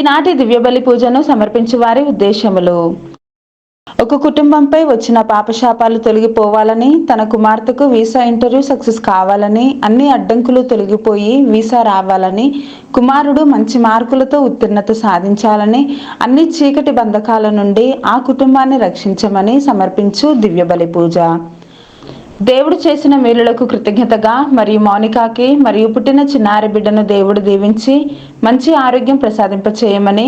ఈనాటి దివ్యబలి పూజను సమర్పించు వారి ఉద్దేశములు. ఒక కుటుంబంపై వచ్చిన పాపశాపాలు తొలగిపోవాలని, తన కుమార్తెకు వీసా ఇంటర్వ్యూ సక్సెస్ కావాలని, అన్ని అడ్డంకులు తొలగిపోయి వీసా రావాలని, కుమారుడు మంచి మార్కులతో ఉత్తీర్ణత సాధించాలని, అన్ని చీకటి బంధకాల నుండి ఆ కుటుంబాన్ని రక్షించమని సమర్పించు దివ్యబలి పూజ. దేవుడు చేసిన మేలులకు కృతజ్ఞతగా మరియు మౌనికాకి మరియు పుట్టిన చిన్నారి బిడ్డను దేవుడు దీవించి మంచి ఆరోగ్యం ప్రసాదింపచేయమని,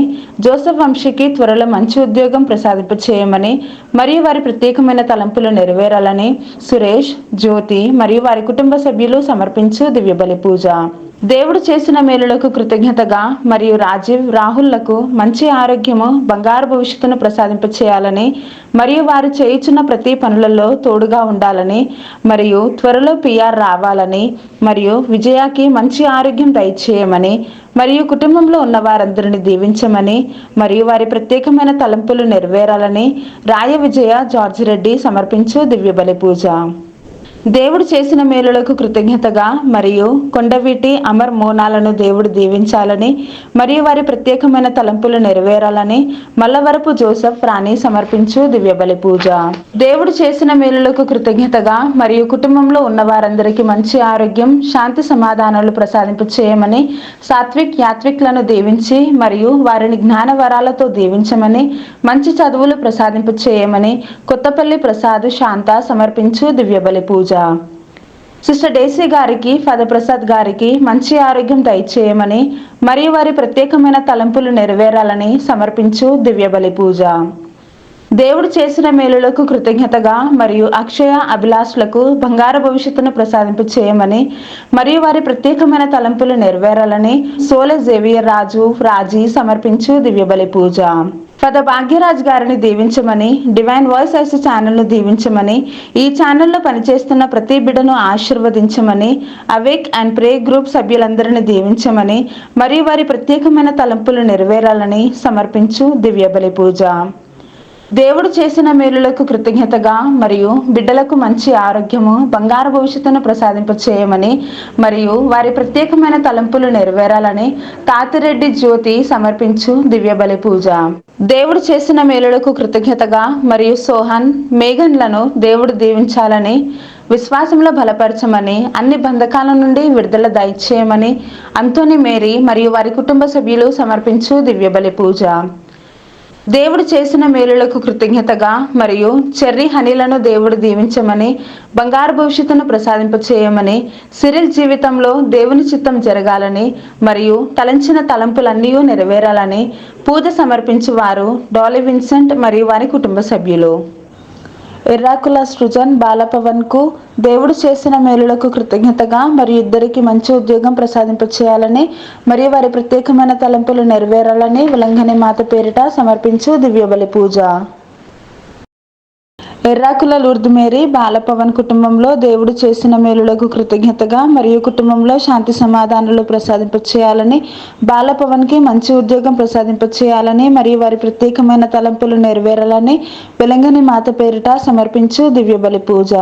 జోసెఫ్ వంశీకి త్వరలో మంచి ఉద్యోగం ప్రసాదింపచేయమని మరియు వారి ప్రత్యేకమైన తలంపులు నెరవేరాలని సురేష్, జ్యోతి మరియు వారి కుటుంబ సభ్యులు సమర్పించు దివ్యబలి పూజ. దేవుడు చేసిన మేలులకు కృతజ్ఞతగా మరియు రాజీవ్, రాహుల్లకు మంచి ఆరోగ్యము, బంగారు భవిష్యత్తును ప్రసాదింపచేయాలని మరియు వారు చేయుచున్న ప్రతి పనులలో తోడుగా ఉండాలని మరియు త్వరలో పిఆర్ రావాలని మరియు విజయాకి మంచి ఆరోగ్యం దయచేయమని మరియు కుటుంబంలో ఉన్న వారందరిని దీవించమని మరియు వారి ప్రత్యేకమైన తలంపులు నెరవేరాలని రాయ విజయ, జార్జి రెడ్డి సమర్పించు దివ్యబలి పూజ. దేవుడు చేసిన మేలులకు కృతజ్ఞతగా మరియు కొండవీటి, అమర్, మోనాలను దేవుడు దీవించాలని మరియు వారి ప్రత్యేకమైన తలంపులు నెరవేరాలని మల్లవరపు జోసెఫ్, రాణి సమర్పించు దివ్యబలి పూజ. దేవుడు చేసిన మేలులకు కృతజ్ఞతగా మరియు కుటుంబంలో ఉన్న వారందరికీ మంచి ఆరోగ్యం, శాంతి, సమాధానాలు ప్రసాదింపచేయమని సాత్విక్, యాత్విక్లను దీవించి మరియు వారిని జ్ఞాన వరాలతో దీవించమని, మంచి చదువులు ప్రసాదింపచేయమని కొత్తపల్లి ప్రసాద్, శాంత సమర్పించు దివ్యబలి పూజ. సిస్టర్ డేసీ గారికి, ఫాదర్ ప్రసాద్ గారికి మంచి ఆరోగ్యం దయచేయమని మరియు వారి ప్రత్యేకమైన తలంపులు నెరవేరాలని సమర్పించు దివ్యబలి పూజ. దేవుడు చేసిన మేలులకు కృతజ్ఞతగా మరియు అక్షయ, అభిలాష్లకు బంగారు భవిష్యత్తును ప్రసాదింపచేయమని మరియు వారి ప్రత్యేకమైన తలంపులు నెరవేరాలని సోలె జేవియర్ రాజు, రాజీ సమర్పించు దివ్యబలి పూజ. ఫాదర్ భాగ్యరాజ్ గారిని దీవించమని, డివైన్ వాయిస్ ఐస్ ఛానల్ను దీవించమని, ఈ ఛానల్లో పనిచేస్తున్న ప్రతి బిడ్డను ఆశీర్వదించమని, అవేక్ అండ్ ప్రే గ్రూప్ సభ్యులందరినీ దీవించమని మరియు వారి ప్రత్యేకమైన తలంపులు నెరవేరాలని సమర్పించు దివ్యబలి పూజ. దేవుడు చేసిన మేలులకు కృతజ్ఞతగా మరియు బిడ్డలకు మంచి ఆరోగ్యము, బంగారు భవిష్యత్తును ప్రసాదింపచేయమని మరియు వారి ప్రత్యేకమైన తలంపులు నెరవేరాలని తాతిరెడ్డి జ్యోతి సమర్పించు దివ్యబలి పూజ. దేవుడు చేసిన మేలులకు కృతజ్ఞతగా మరియు సోహన్, మేఘన్లను దేవుడు దీవించాలని, విశ్వాసంలో బలపరచమని, అన్ని బంధకాల నుండి విడుదల దయచేయమని అంతోని మేరీ మరియు వారి కుటుంబ సభ్యులు సమర్పించు దివ్యబలి పూజ. దేవుడు చేసిన మేలులకు కృతజ్ఞతగా మరియు చెర్రీ హనీలను దేవుడు దీవించమని, బంగారు భవిష్యత్తును ప్రసాదింపచేయమని, సిరిల్ జీవితంలో దేవుని చిత్తం జరగాలని మరియు తలంచిన తలంపులన్నీ నెరవేరాలని పూజ సమర్పించు వారు డాలీ విన్సెంట్ మరియు వారి కుటుంబ సభ్యులు. ఎర్రాకుల సృజన్, బాలపవన్కు దేవుడు చేసిన మేలులకు కృతజ్ఞతగా మరియు ఇద్దరికి మంచి ఉద్యోగం ప్రసాదింపచేయాలని మరియు వారి ప్రత్యేకమైన తలంపులు నెరవేరాలని విలంఘని మాత పేరిట సమర్పించు దివ్యబలి పూజ. ఎర్రాకుల లూర్దు మేరీ, బాలపవన్ కుటుంబంలో దేవుడు చేసిన మేలులకు కృతజ్ఞతగా మరియు కుటుంబంలో శాంతి, సమాధానాలు ప్రసాదింపచేయాలని, బాలపవన్కి మంచి ఉద్యోగం ప్రసాదింపచేయాలని మరియు వారి ప్రత్యేకమైన తలంపులు నెరవేరాలని విలంఘని మాత పేరిట సమర్పించు దివ్యబలి పూజ.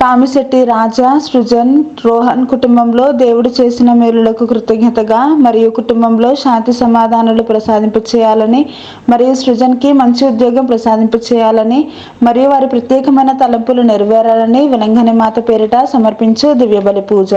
పామిశెట్టి రాజా, సృజన్, రోహన్ కుటుంబంలో దేవుడు చేసిన మేలులకు కృతజ్ఞతగా మరియు కుటుంబంలో శాంతి, సమాధానాలు ప్రసాదింపచేయాలని మరియు సృజన్కి మంచి ఉద్యోగం ప్రసాదింపచేయాలని మరియు వారి ప్రత్యేకమైన తలంపులు నెరవేరాలని విలంఘని మాత పేరిట సమర్పించు దివ్యబలి పూజ.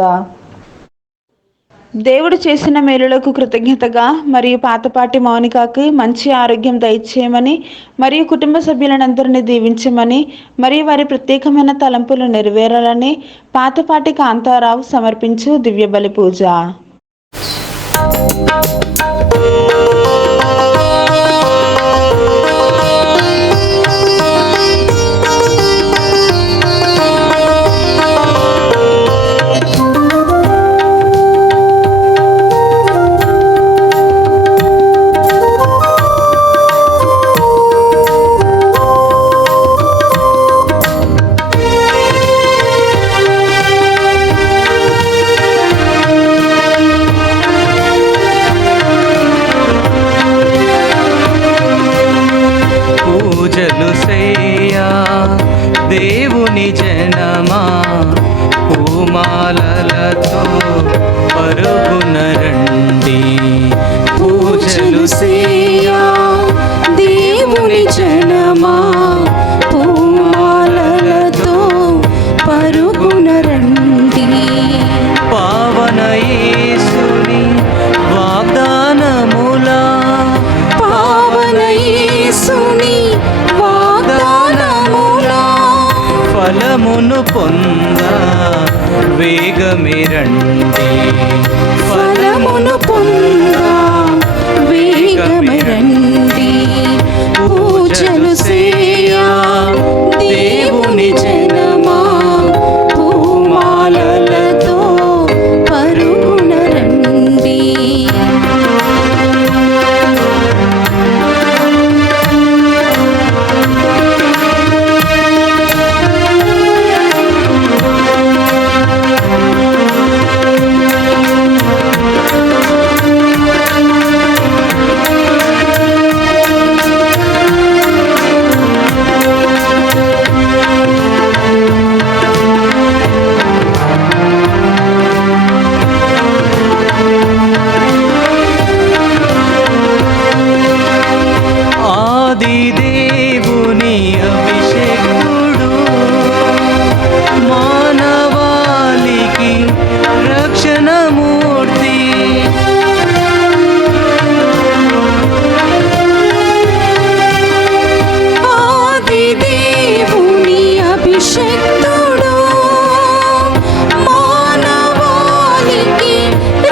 దేవుడు చేసిన మేలులకు కృతజ్ఞతగా మరియు పాతపాటి మౌనికాకి మంచి ఆరోగ్యం దయచేయమని మరియు కుటుంబ సభ్యులందరినీ దీవించమని మరియు వారి ప్రత్యేకమైన తలంపులు నెరవేరాలని పాతపాటి కాంతారావు సమర్పించు దివ్యబలి పూజ. పూజలు సేయా దేవుని జనమా, పూమాలలతో పరుగున రండి. పావన యేసుని వాగ్దానములా, పావన యేసుని వాగ్దానములా ఫలమును పొంద వేగమే రండి. ఫలమును పొంద వేగమే రండి. పూజలు సేయా దేవుని జనమా, పూమాలలతో పరుగున రండి. ఆది దేవుని అభిషేకుడు, మానవాళికి రక్షణమూర్తి. ఆది దేవుని అభిషేక్తుడు, మానవాళికి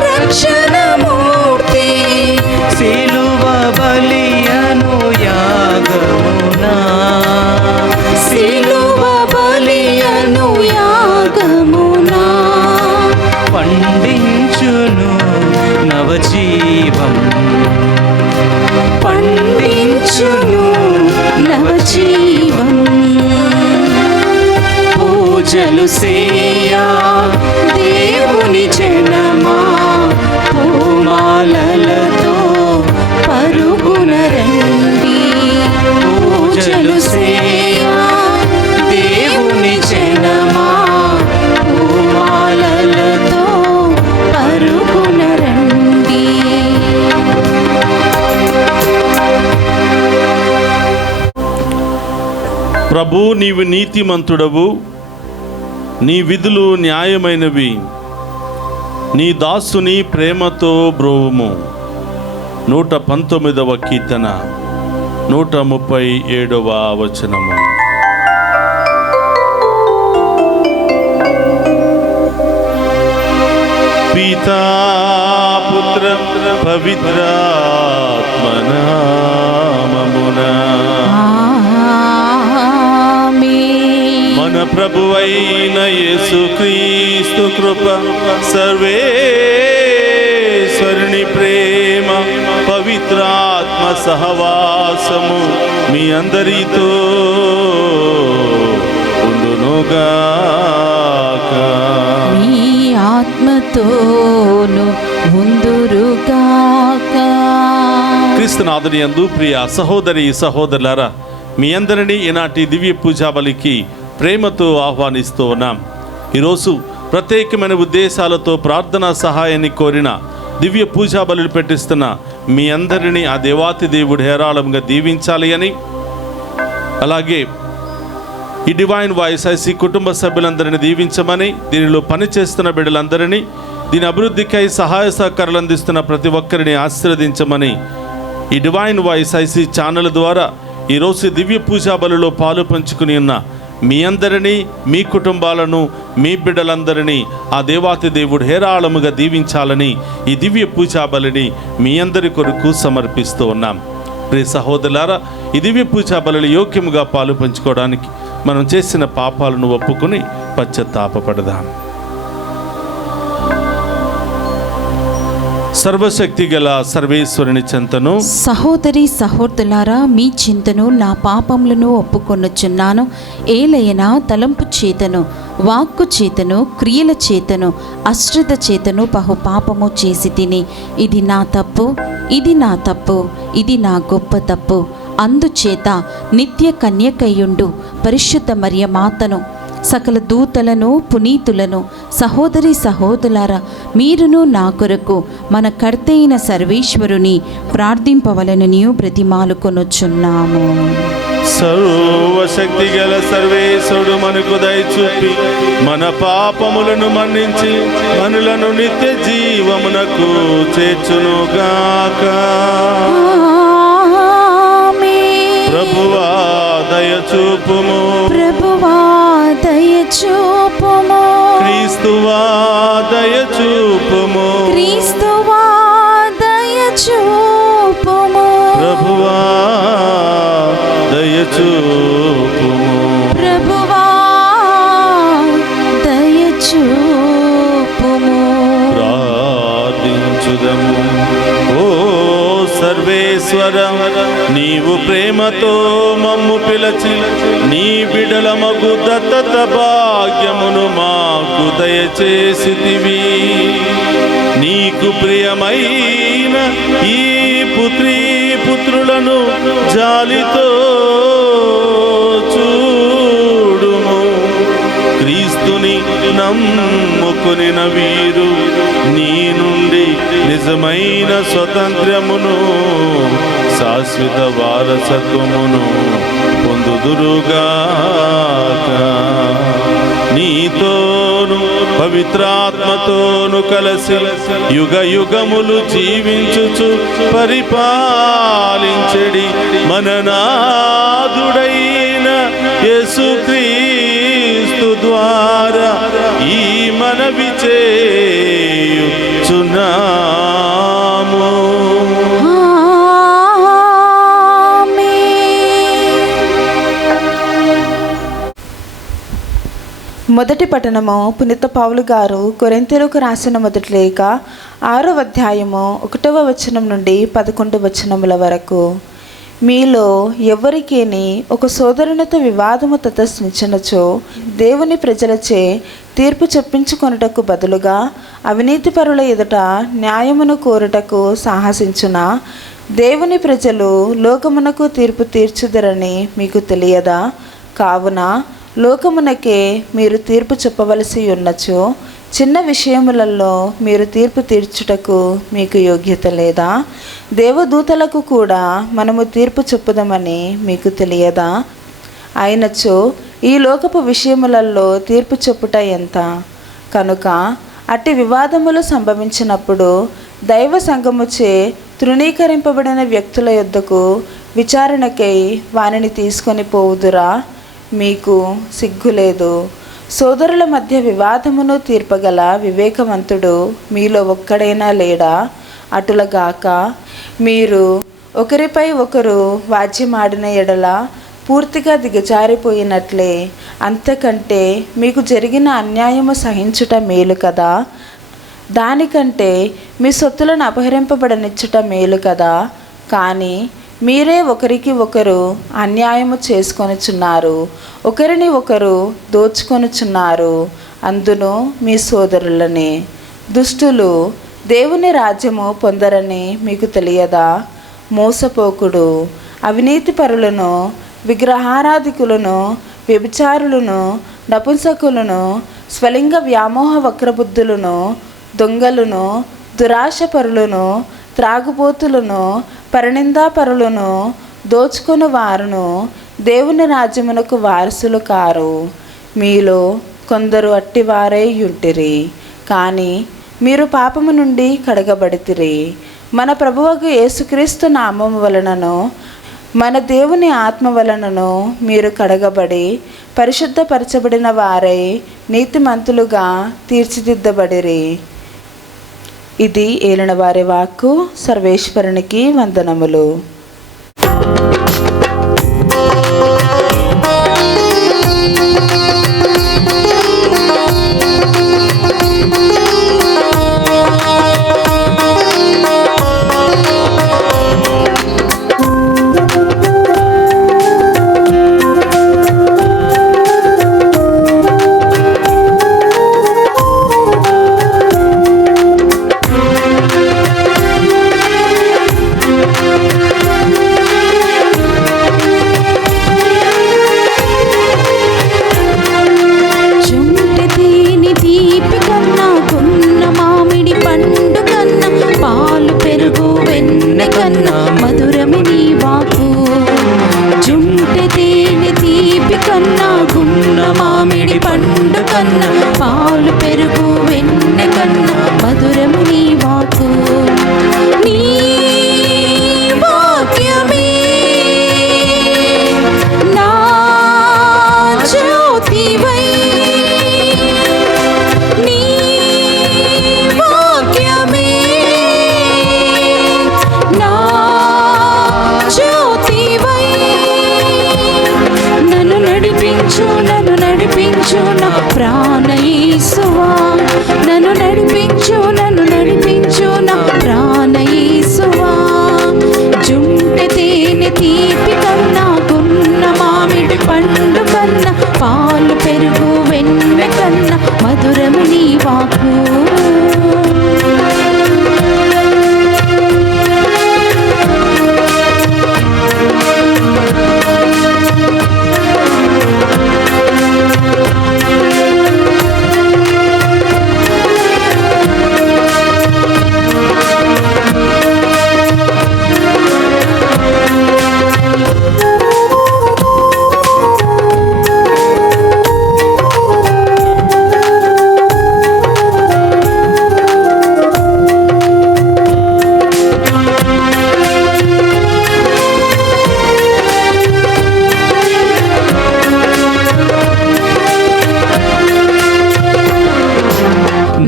రక్షణమూర్తి. సిలువ బలియను యాగమునా, సిలువ బలియను యాగమునా పండించును నవజీవం, పండించును నవజీవం. పూజలు సేయా దేవుని జనమా, పూమాలలతో పరుగున రండి. పూజలు సేయా దేవుని జనమా, పూమాలలతో పరుగున రండి. ప్రభు, నీవు నీతిమంతుడవు, నీ విధులు న్యాయమైనవి, నీ దాసుని ప్రేమతో బ్రోవుము. 119వ కీర్తన 137వ వచనము. పితా పుత్ర పవిత్రాత్మనామమునా మన ప్రభువైన యేసుక్రీస్తు కృప, సర్వేశ్వరుని ప్రేమ, పవిత్రాత్మ సహవాసము మీ అందరితో ఉండునుగాక. మీ ఆత్మతోను ఉందురుగాక. క్రీస్తునాథుని యందు ప్రియ సహోదరి సహోదరులారా, మీ అందరినీ ఈనాటి దివ్య పూజా బలికి ప్రేమతో ఆహ్వానిస్తూ ఉన్నాం. ఈరోజు ప్రత్యేకమైన ఉద్దేశాలతో ప్రార్థనా సహాయాన్ని కోరిన, దివ్య పూజా బలులు పెట్టిస్తున్న మీ అందరినీ ఆ దేవాతి దేవుడు హేరాళంగా దీవించాలి అని, అలాగే ఈ డివైన్ వాయిస్ ఐసీ కుటుంబ సభ్యులందరినీ దీవించమని, దీనిలో పనిచేస్తున్న బిడ్డలందరినీ, దీని అభివృద్ధికై సహాయ సహకారాలు అందిస్తున్న ప్రతి ఒక్కరిని ఆశీర్వదించమని, ఈ డివైన్ వాయిస్ ఐసీ ఛానల్ ద్వారా ఈరోజు దివ్య పూజా బలిలో పాలు పంచుకుని ఉన్న మీ అందరినీ, మీ కుటుంబాలను, మీ బిడ్డలందరినీ ఆ దేవాతి దేవుడు హేరాళముగా దీవించాలని ఈ దివ్య పూజా బలిని మీ అందరి కొరకు సమర్పిస్తూ ఉన్నాం. ప్రియ సహోదరులారా, ఈ దివ్య పూజా బలిలో యోగ్యముగా పాలు పంచుకోవడానికి మనం చేసిన పాపాలను ఒప్పుకొని పశ్చాత్తాపపడదాం. సర్వశక్తి గల సర్వేశ్వరుని చింతను, సహోదరి సహోదరులారా, మీ చింతను నా పాపములను ఒప్పుకొనుచున్నాను. ఏలయనా తలంపు చేతను, వాక్కు చేతను, క్రియల చేతను, అశ్రద్ధ చేతను బహు పాపము చేసి తిని, ఇది నా తప్పు, ఇది నా తప్పు, ఇది నా గొప్ప తప్పు. అందుచేత నిత్య కన్యకయ్యుండు పరిశుద్ధ మరియ మాతను, సకల దూతలను పునీతులను సహోదరి సహోదరులారా మీరును నా కొరకు మన కర్త అయిన సర్వేశ్వరుని ప్రార్థింపవలనని బ్రతిమాలుకొనుచున్నాము. సర్వశక్తి గల సర్వేశ్వరుడు మనకు దయచూపి మన పాపములను మన్నించి మనలను నిత్య జీవమునకు చేర్చునుగాక. ప్రభువా దయచూపుము, ప్రభువా దయచూపుము, క్రీస్తువా దయచూపుము, క్రీస్తువా దయచూపుము, ప్రభువా దయచూపుము, ప్రభువా దయచూపుము. ప్రార్థించుదము. ఓ సర్వేశ్వర, నీవు ప్రేమతో మమ్ము పిలచి నీ బిడల మగు దత్తత భాగ్యమును మాకు దయచేసితివి. నీకు ప్రియమైన ఈ పుత్రీ పుత్రులను జాలితో చూడుము. క్రీస్తుని నమ్ముకొనిన వీరు నీ నుండి నిజమైన స్వతంత్రమును శాశ్వత వారసత్వమును పొందుదురుగాక. నీతోను పవిత్రాత్మతోను కలసి యుగ యుగములు జీవించుచు పరిపాలించెడి మన నాథుడైన యేసుక్రీస్తు ద్వారా ఈ మనవి చేయుచున్నాము. మొదటి పట్టణము పునీత పౌలు గారు కొరింథీయులకు రాసిన మొదటి లేఖ 6వ అధ్యాయము 1వ వచనం నుండి 11వ వచనముల వరకు. మీలో ఎవరికేని ఒక సోదరునితో వివాదము తటస్థించినచో దేవుని ప్రజలచే తీర్పు చెప్పించుకొనుటకు బదులుగా అవినీతిపరుల ఎదుట న్యాయమును కోరుటకు సాహసించున దేవుని ప్రజలు లోకమునకు తీర్పు తీర్చుదరని మీకు తెలియదా? కావున లోకమునకే మీరు తీర్పు చెప్పవలసి ఉన్నచో చిన్న విషయములలో మీరు తీర్పు తీర్చుటకు మీకు యోగ్యత లేదా? దేవదూతలకు కూడా మనము తీర్పు చెప్పుదామని మీకు తెలియదా? అయినచో ఈ లోకపు విషయములలో తీర్పు చెప్పుట ఎంత? కనుక అట్టి వివాదములు సంభవించినప్పుడు దైవ సంఘముచే తృణీకరింపబడిన వ్యక్తుల యొద్దకు విచారణకై వానిని తీసుకొని పోవుదురా? మీకు సిగ్గులేదు. సోదరుల మధ్య వివాదమును తీర్పగల వివేకవంతుడు మీలో ఒక్కడైనా లేడా? అటులగాక మీరు ఒకరిపై ఒకరు వాద్యమాడిన ఎడల పూర్తిగా దిగజారిపోయినట్లే. అంతకంటే మీకు జరిగిన అన్యాయము సహించుట మేలు కదా. దానికంటే మీ సొత్తులను అపహరింపబడనిచ్చుట మేలు కదా. కానీ మీరే ఒకరికి ఒకరు అన్యాయము చేసుకొనుచున్నారు, ఒకరిని ఒకరు దోచుకొనుచున్నారు, అందును మీ సోదరులనే. దుష్టులు దేవుని రాజ్యము పొందరని మీకు తెలియదా? మోసపోకుడు, అవినీతిపరులను, విగ్రహారాధికులను, వ్యభిచారులను, నపుంసకులను, స్వలింగ వ్యామోహ వక్రబుద్ధులను, దొంగలను, దురాశపరులను, త్రాగుబోతులను, పరనిందాపరులను, దోచుకుని వారును దేవుని రాజ్యమునకు వారసులు కారు. మీలో కొందరు అట్టివారై యుంటిరి, కానీ మీరు పాపము నుండి కడగబడితిరి. మన ప్రభువగు యేసుక్రీస్తు నామము వలనను మన దేవుని ఆత్మ వలనను మీరు కడగబడి పరిశుద్ధపరచబడిన వారై నీతిమంతులుగా తీర్చిదిద్దబడిరి. ఇది ఏలినవారి వాక్కు. సర్వేశ్వరునికి వందనములు. కన్నా మధురము నీ వాకు. జుంటె తేనె తీపి కన్నా గున్న మామిడి పండు కన్నా పాలు పెరుగు వెన్నె కన్నా మధురము నీ వాకు. నీ వాక్యమే నా జ్యోతివై, నీ వాక్యమే నా జ్యోతివై. నన్ను నడిపించు నా ప్రాణ యేసువా, నన్ను నడిపించు నా ప్రాణ యేసువా. జుంటె తేనె తీపి కన్నా గున్న మామిడి పండు కన్నా పాలు పెరుగు వెన్నె కన్నా మధురము నీ వాకు.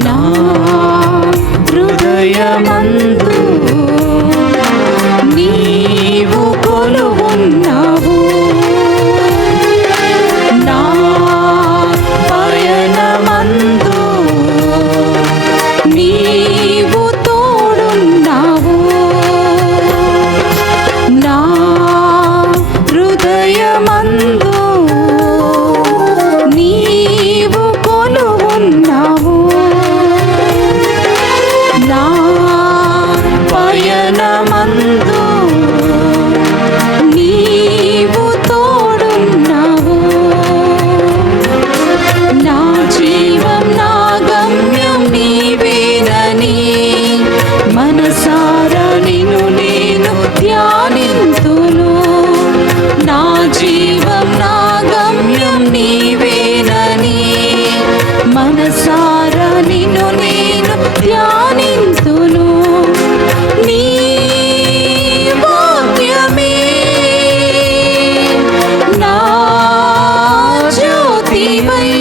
నా హృదయమందు నీవు కొలువున్నావు, నా పయనమందు నీవు తోడున్నావు. నా హృదయమందు నీవు కొలువున్నావు, నా పయనమందు నీవు తోడున్నావు. నా జీవం నా గమ్యం నీవేనని మనసారా నిన్ను నేను ధ్యానింతును. నా జీవం నా గమ్యం నీవేనని మనసారా నిన్ను నేను ధ్యానింతును. నీ వాక్యమే నా జ్యోతివై,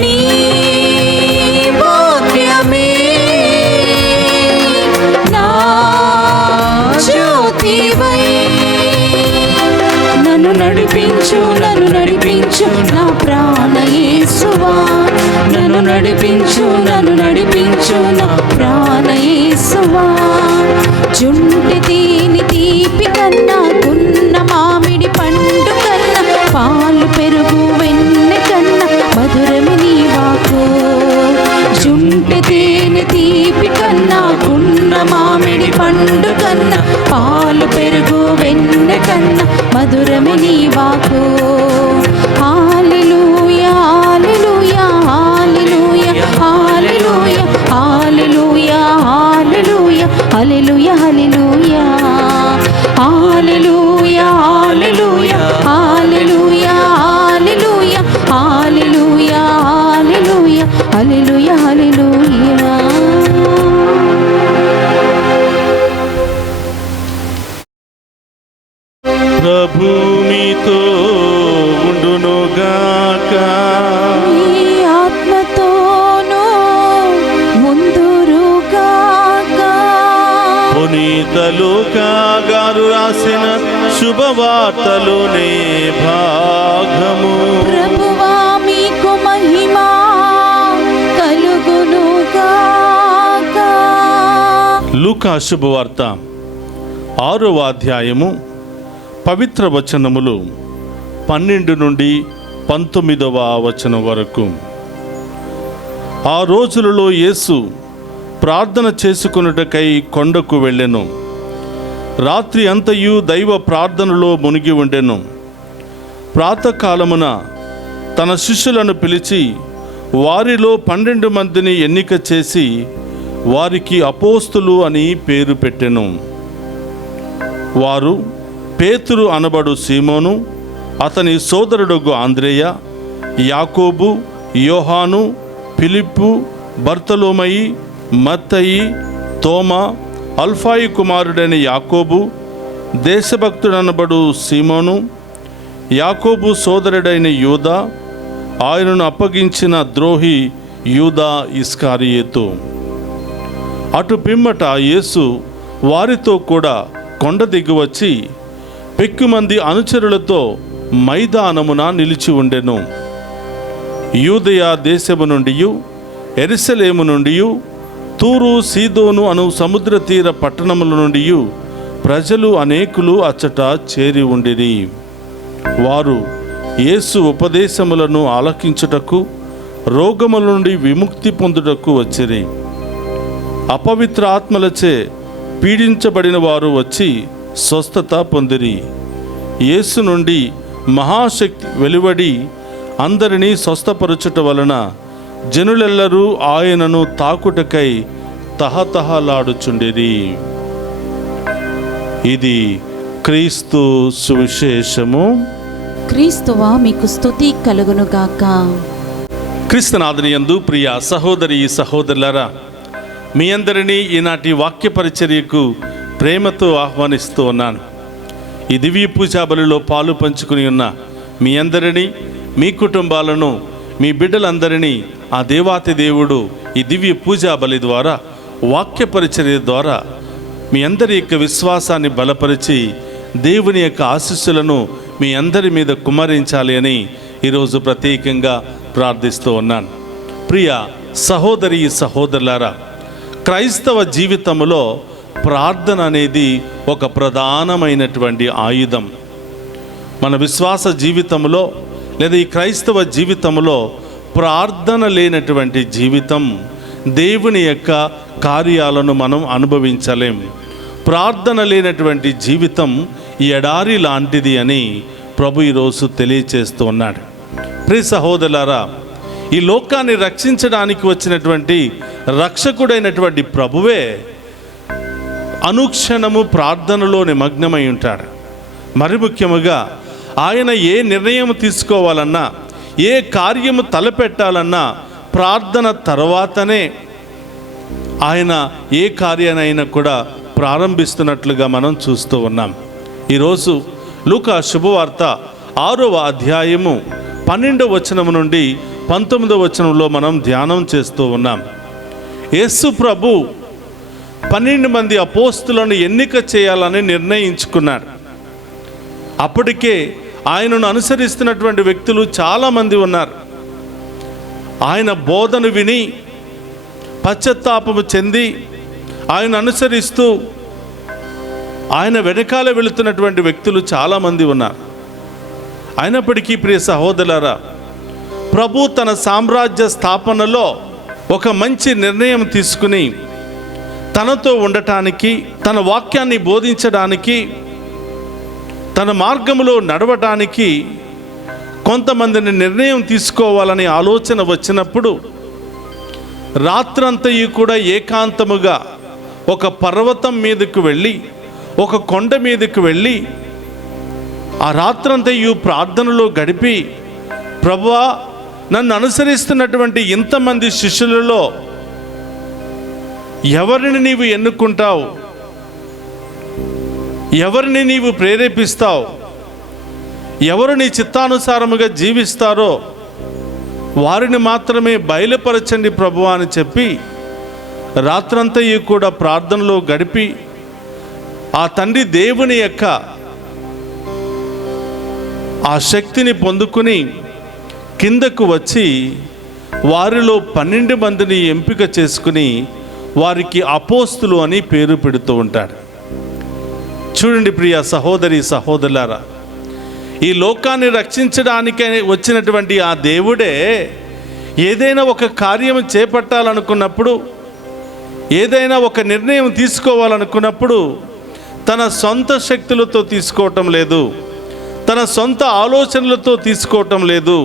నీ వాక్యమే నా జ్యోతివై. నన్ను నడిపించు నా ప్రాణ యేసువా, నన్ను నడిపించు నా ప్రాణ యేసువా. జుంటె తేనె తీపి కన్నా గున్న మామిడి పండు కన్నా పాలు పెరుగు వెన్నె కన్నా మధురము నీ వాకు. జుంటె తేనె తీపి కన్నా గున్న మామిడి పండు కన్నా పాలు పెరుగు వెన్నె కన్నా మధురము నీ వాకు. హల్లెలూయా హల్లెలూయా హల్లెలూయా హల్లెలూయా హల్లెలూయా హల్లెలూయా హల్లెలూయా హల్లెలూయా హల్లెలూయా హల్లెలూయా హల్లెలూయా హల్లెలూయా హల్లెలూయా హల్లెలూయా హల్లెలూయా. ప్రభు మీతో ఉండునుగాక, నీ ఆత్మతోనూ ముందురుగాక. పునీత లూకా గారు రాసిన శుభవార్తలోనే భాగము. ప్రభువా మీకు మహిమా కలుగునుగాక. లూకా శుభవార్త 6వ అధ్యాయము పవిత్ర వచనములు 12 నుండి 19వ వచనం వరకు. ఆ రోజులలో యేసు ప్రార్థన చేసుకొనుటకై కొండకు వెళ్ళెను. రాత్రి అంతయు దైవ ప్రార్థనలో మునిగి ఉండెను. ప్రాతకాలమున తన శిష్యులను పిలిచి వారిలో 12 మందిని ఎన్నిక చేసి వారికి అపోస్తులు అని పేరు పెట్టెను. వారు పేతురు అనబడు సీమోను, అతని సోదరుడు ఆంద్రేయ, యాకోబు, యోహాను, ఫిలిప్పు, బర్తలోమయి, మత్తయి, తోమా, అల్ఫాయి కుమారుడైన యాకోబు, దేశభక్తుడనబడు సీమోను, యాకోబు సోదరుడైన యూదా, ఆయనను అప్పగించిన ద్రోహి యూదా ఇస్కారియేతు. అటు పిమ్మట యేసు వారితో కూడా కొండ దిగివచ్చి పెక్కుమంది అనుచరులతో మైదానమున నిలిచి ఉండెను. యూదయ దేశము నుండి, యెరూషలేము నుండి, తూరు, సీదోను అను సముద్ర తీర పట్టణముల నుండి ప్రజలు అనేకులు అచ్చట చేరి ఉండిరి. వారు యేసు ఉపదేశములను ఆలకించుటకు, రోగముల నుండి విముక్తి పొందుటకు వచ్చిరి. అపవిత్ర ఆత్మలచే పీడించబడిన వారు వచ్చి స్వస్థత పొందిరి. యేసు నుండి మహాశక్తి వెలువడి అందరినీ స్వస్థపరచుట వలన జనులెల్లరూ ఆయనను తాకుటకై తహతహలాడుచుండిరి. ఇది క్రీస్తు సువిశేషము. క్రీస్తువా మీకు స్తుతి కలుగునుగాక. క్రీస్తునాథునియందు ప్రియ సహోదరి సహోదరులారా, మీ అందరినీ ఈనాటి వాక్య పరిచర్యకు ప్రేమతో ఆహ్వానిస్తూ ఉన్నాను. ఈ దివ్య పూజా బలిలో పాలు పంచుకుని ఉన్న మీ అందరినీ, మీ కుటుంబాలను, మీ బిడ్డలందరినీ ఆ దేవాతి దేవుడు ఈ దివ్య పూజా బలి ద్వారా, వాక్య పరిచర్య ద్వారా మీ అందరి యొక్క విశ్వాసాన్ని బలపరిచి దేవుని యొక్క ఆశీస్సులను మీ అందరి మీద కుమ్మరించాలి అని ఈరోజు ప్రత్యేకంగా ప్రార్థిస్తూ ఉన్నాను. ప్రియ సహోదరి సహోదరులారా, క్రైస్తవ జీవితంలో ప్రార్థన అనేది ఒక ప్రధానమైనటువంటి ఆయుధం. మన విశ్వాస జీవితంలో లేదా ఈ క్రైస్తవ జీవితంలో ప్రార్థన లేనటువంటి జీవితం, దేవుని యొక్క కార్యాలను మనం అనుభవించలేం. ప్రార్థన లేనటువంటి జీవితం ఎడారి లాంటిది అని ప్రభు ఈరోజు తెలియచేస్తూ ఉన్నాడు. ప్రియ సహోదరులారా, ఈ లోకాన్ని రక్షించడానికి వచ్చినటువంటి రక్షకుడైనటువంటి ప్రభువే అనుక్షణము ప్రార్థనలో నిమగ్నమై ఉంటాడు. మరి ముఖ్యముగా ఆయన ఏ నిర్ణయం తీసుకోవాలన్నా, ఏ కార్యము తలపెట్టాలన్నా ప్రార్థన తర్వాతనే ఆయన ఏ కార్యానైనా కూడా ప్రారంభిస్తున్నట్లుగా మనం చూస్తూ ఉన్నాం. ఈరోజు లూకా శుభవార్త 6వ అధ్యాయము 12వ వచనం నుండి 19వ వచనంలో మనం ధ్యానం చేస్తూ ఉన్నాం. యేసు ప్రభు 12 మంది అపోస్తులను ఎన్నిక చేయాలని నిర్ణయించుకున్నాడు. అప్పటికే ఆయనను అనుసరిస్తున్నటువంటి వ్యక్తులు చాలామంది ఉన్నారు. ఆయన బోధను విని పశ్చాత్తాపము చెంది ఆయన అనుసరిస్తూ ఆయన వెనకాల వెళుతున్నటువంటి వ్యక్తులు చాలామంది ఉన్నారు. అయినప్పటికీ ప్రియ సహోదరులారా, ప్రభు తన సామ్రాజ్య స్థాపనలో ఒక మంచి నిర్ణయం తీసుకుని తనతో ఉండటానికి, తన వాక్యాన్ని బోధించడానికి, తన మార్గములో నడవటానికి కొంతమందిని నిర్ణయం తీసుకోవాలని ఆలోచన వచ్చినప్పుడు రాత్రంతయు కూడా ఏకాంతముగా ఒక పర్వతం మీదకు వెళ్ళి, ఒక కొండ మీదకు వెళ్ళి ఆ రాత్రంతయు ప్రార్థనలో గడిపి, ప్రభువా, నన్ను అనుసరిస్తున్నటువంటి ఇంతమంది శిష్యులలో ఎవరిని నీవు ఎన్నుకుంటావు, ఎవరిని నీవు ప్రేరేపిస్తావు, ఎవరు నీ చిత్తానుసారముగా జీవిస్తారో వారిని మాత్రమే బయలుపరచండి ప్రభువా అని చెప్పి రాత్రంతయు కూడా ప్రార్థనలో గడిపి ఆ తండ్రి దేవుని యొక్క ఆ శక్తిని పొందుకుని కిందకు వచ్చి వారిలో 12 మందిని ఎంపిక చేసుకుని వారికి అపోస్తులు అని పేరు పెడుతూ ఉంటాడు. చూడండి ప్రియ సహోదరి సహోదరులారా, ఈ లోకాన్ని రక్షించడానికి వచ్చినటువంటి ఆ దేవుడే ఏదైనా ఒక కార్యం చేపట్టాలనుకున్నప్పుడు, ఏదైనా ఒక నిర్ణయం తీసుకోవాలనుకున్నప్పుడు తన సొంత శక్తులతో తీసుకోవటం లేదు, తన సొంత ఆలోచనలతో తీసుకోవటం లేదు,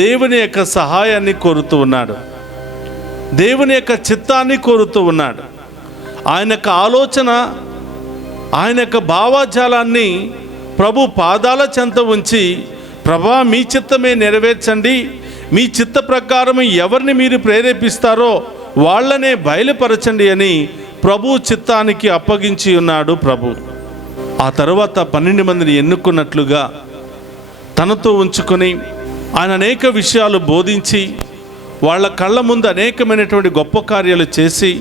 దేవుని యొక్క సహాయాన్ని కోరుతూ ఉన్నాడు. దేవుని యొక్క చిత్తాన్ని కోరుతూ ఉన్నాడు. ఆయన యొక్క ఆలోచన, ఆయన యొక్క భావజాలాన్ని ప్రభు పాదాల చెంత ఉంచి, ప్రభా మీ చిత్తమే నెరవేర్చండి, మీ చిత్త ప్రకారం ఎవరిని మీరు ప్రేరేపిస్తారో వాళ్ళనే బయలుపరచండి అని ప్రభు చిత్తానికి అప్పగించి ఉన్నాడు ప్రభు. ఆ తర్వాత 12 మందిని ఎన్నుకున్నట్లుగా తనతో ఉంచుకొని ఆయన అనేక విషయాలు బోధించి వాళ్ళ కళ్ళ ముందు అనేకమైనటువంటి గొప్ప కార్యాలు చేసి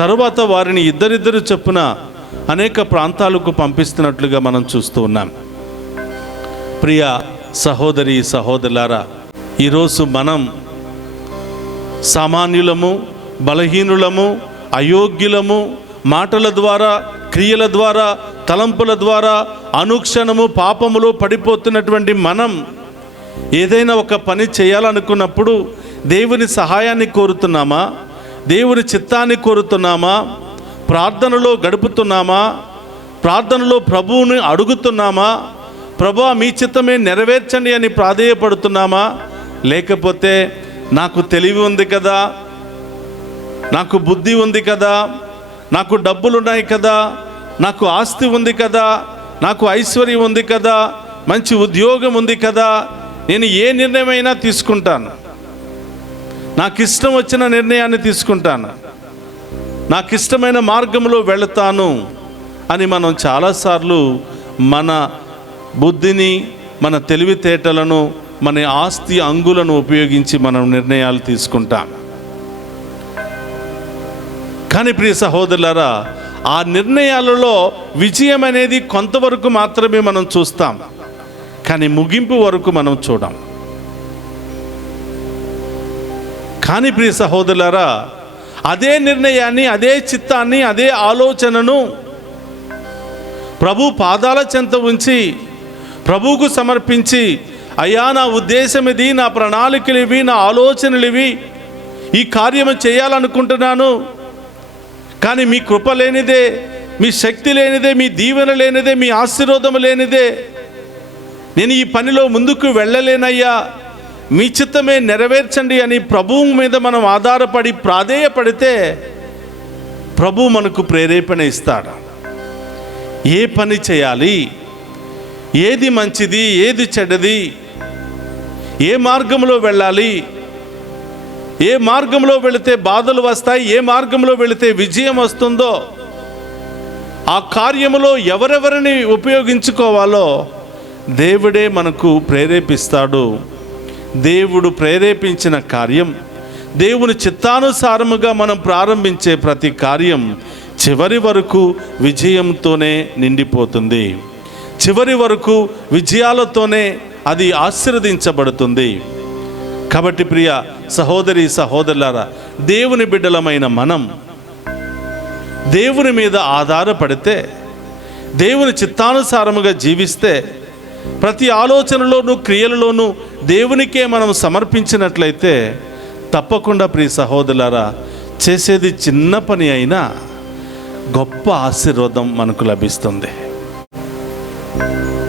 తరువాత వారిని ఇద్దరిద్దరు చొప్పున అనేక ప్రాంతాలకు పంపిస్తున్నట్లుగా మనం చూస్తూ ఉన్నాం. ప్రియ సహోదరి సహోదరులారా, ఈరోజు మనం సామాన్యులము, బలహీనులము, అయోగ్యులము, మాటల ద్వారా, క్రియల ద్వారా, తలంపుల ద్వారా అనుక్షణము పాపములో పడిపోతున్నటువంటి మనం ఏదైనా ఒక పని చేయాలనుకున్నప్పుడు దేవుని సహాయాన్ని కోరుతున్నామా, దేవుని చిత్తాన్ని కోరుతున్నామా, ప్రార్థనలో గడుపుతున్నామా, ప్రార్థనలో ప్రభువుని అడుగుతున్నామా, ప్రభువా మీ చిత్తమే నెరవేర్చండి అని ప్రాధేయపడుతున్నామా, లేకపోతే నాకు తెలివి ఉంది కదా, నాకు బుద్ధి ఉంది కదా, నాకు డబ్బులున్నాయి కదా, నాకు ఆస్తి ఉంది కదా, నాకు ఐశ్వర్యం ఉంది కదా, మంచి ఉద్యోగం ఉంది కదా, నేను ఏ నిర్ణయమైనా తీసుకుంటాను, నాకు ఇష్టం వచ్చిన నిర్ణయాన్ని తీసుకుంటాను, నాకు ఇష్టమైన మార్గంలో వెళతాను అని మనం చాలాసార్లు మన బుద్ధిని, మన తెలివితేటలను, మన ఆస్తి అంగులను ఉపయోగించి మనం నిర్ణయాలు తీసుకుంటాం. కానీ ప్రియ సహోదరులారా, ఆ నిర్ణయాలలో విజయం అనేది కొంతవరకు మాత్రమే మనం చూస్తాం, కానీ ముగింపు వరకు మనం చూడం. కానీ ప్రియ సహోదరులారా, అదే నిర్ణయాన్ని, అదే చిత్తాన్ని, అదే ఆలోచనను ప్రభు పాదాల చెంత ఉంచి ప్రభువుకు సమర్పించి, అయ్యా నా ఉద్దేశం ఇది, నా ప్రణాళికలు ఇవి, నా ఆలోచనలు ఇవి, ఈ కార్యము చేయాలనుకుంటున్నాను, కానీ మీ కృప లేనిదే, మీ శక్తి లేనిదే, మీ దీవెన లేనిదే, మీ ఆశీర్వాదం లేనిదే నేను ఈ పనిలో ముందుకు వెళ్ళలేనయ్యా, మీ చిత్తమే నెరవేర్చండి అని ప్రభువు మీద మనం ఆధారపడి ప్రాధేయపడితే ప్రభు మనకు ప్రేరేపణ ఇస్తాడు. ఏ పని చేయాలి, ఏది మంచిది, ఏది చెడ్డది, ఏ మార్గంలో వెళ్ళాలి, ఏ మార్గంలో వెళితే బాధలు వస్తాయి, ఏ మార్గంలో వెళితే విజయం వస్తుందో, ఆ కార్యములో ఎవరెవరిని ఉపయోగించుకోవాలో దేవుడే మనకు ప్రేరేపిస్తాడు. దేవుడు ప్రేరేపించిన కార్యం, దేవుని చిత్తానుసారముగా మనం ప్రారంభించే ప్రతి కార్యం చివరి వరకు విజయంతోనే నిండిపోతుంది, చివరి వరకు విజయాలతోనే అది ఆశీర్వదించబడుతుంది. కాబట్టి ప్రియ సహోదరి సహోదరులారా, దేవుని బిడ్డలమైన మనం దేవుని మీద ఆధారపడితే, దేవుని చిత్తానుసారముగా జీవిస్తే, ప్రతి ఆలోచనలోనూ క్రియలలోనూ దేవునికే మనం సమర్పించినట్లయితే తప్పకుండా ప్రియ సహోదరులారా, చేసేది చిన్న పని అయినా గొప్ప ఆశీర్వాదం మనకు లభిస్తుంది.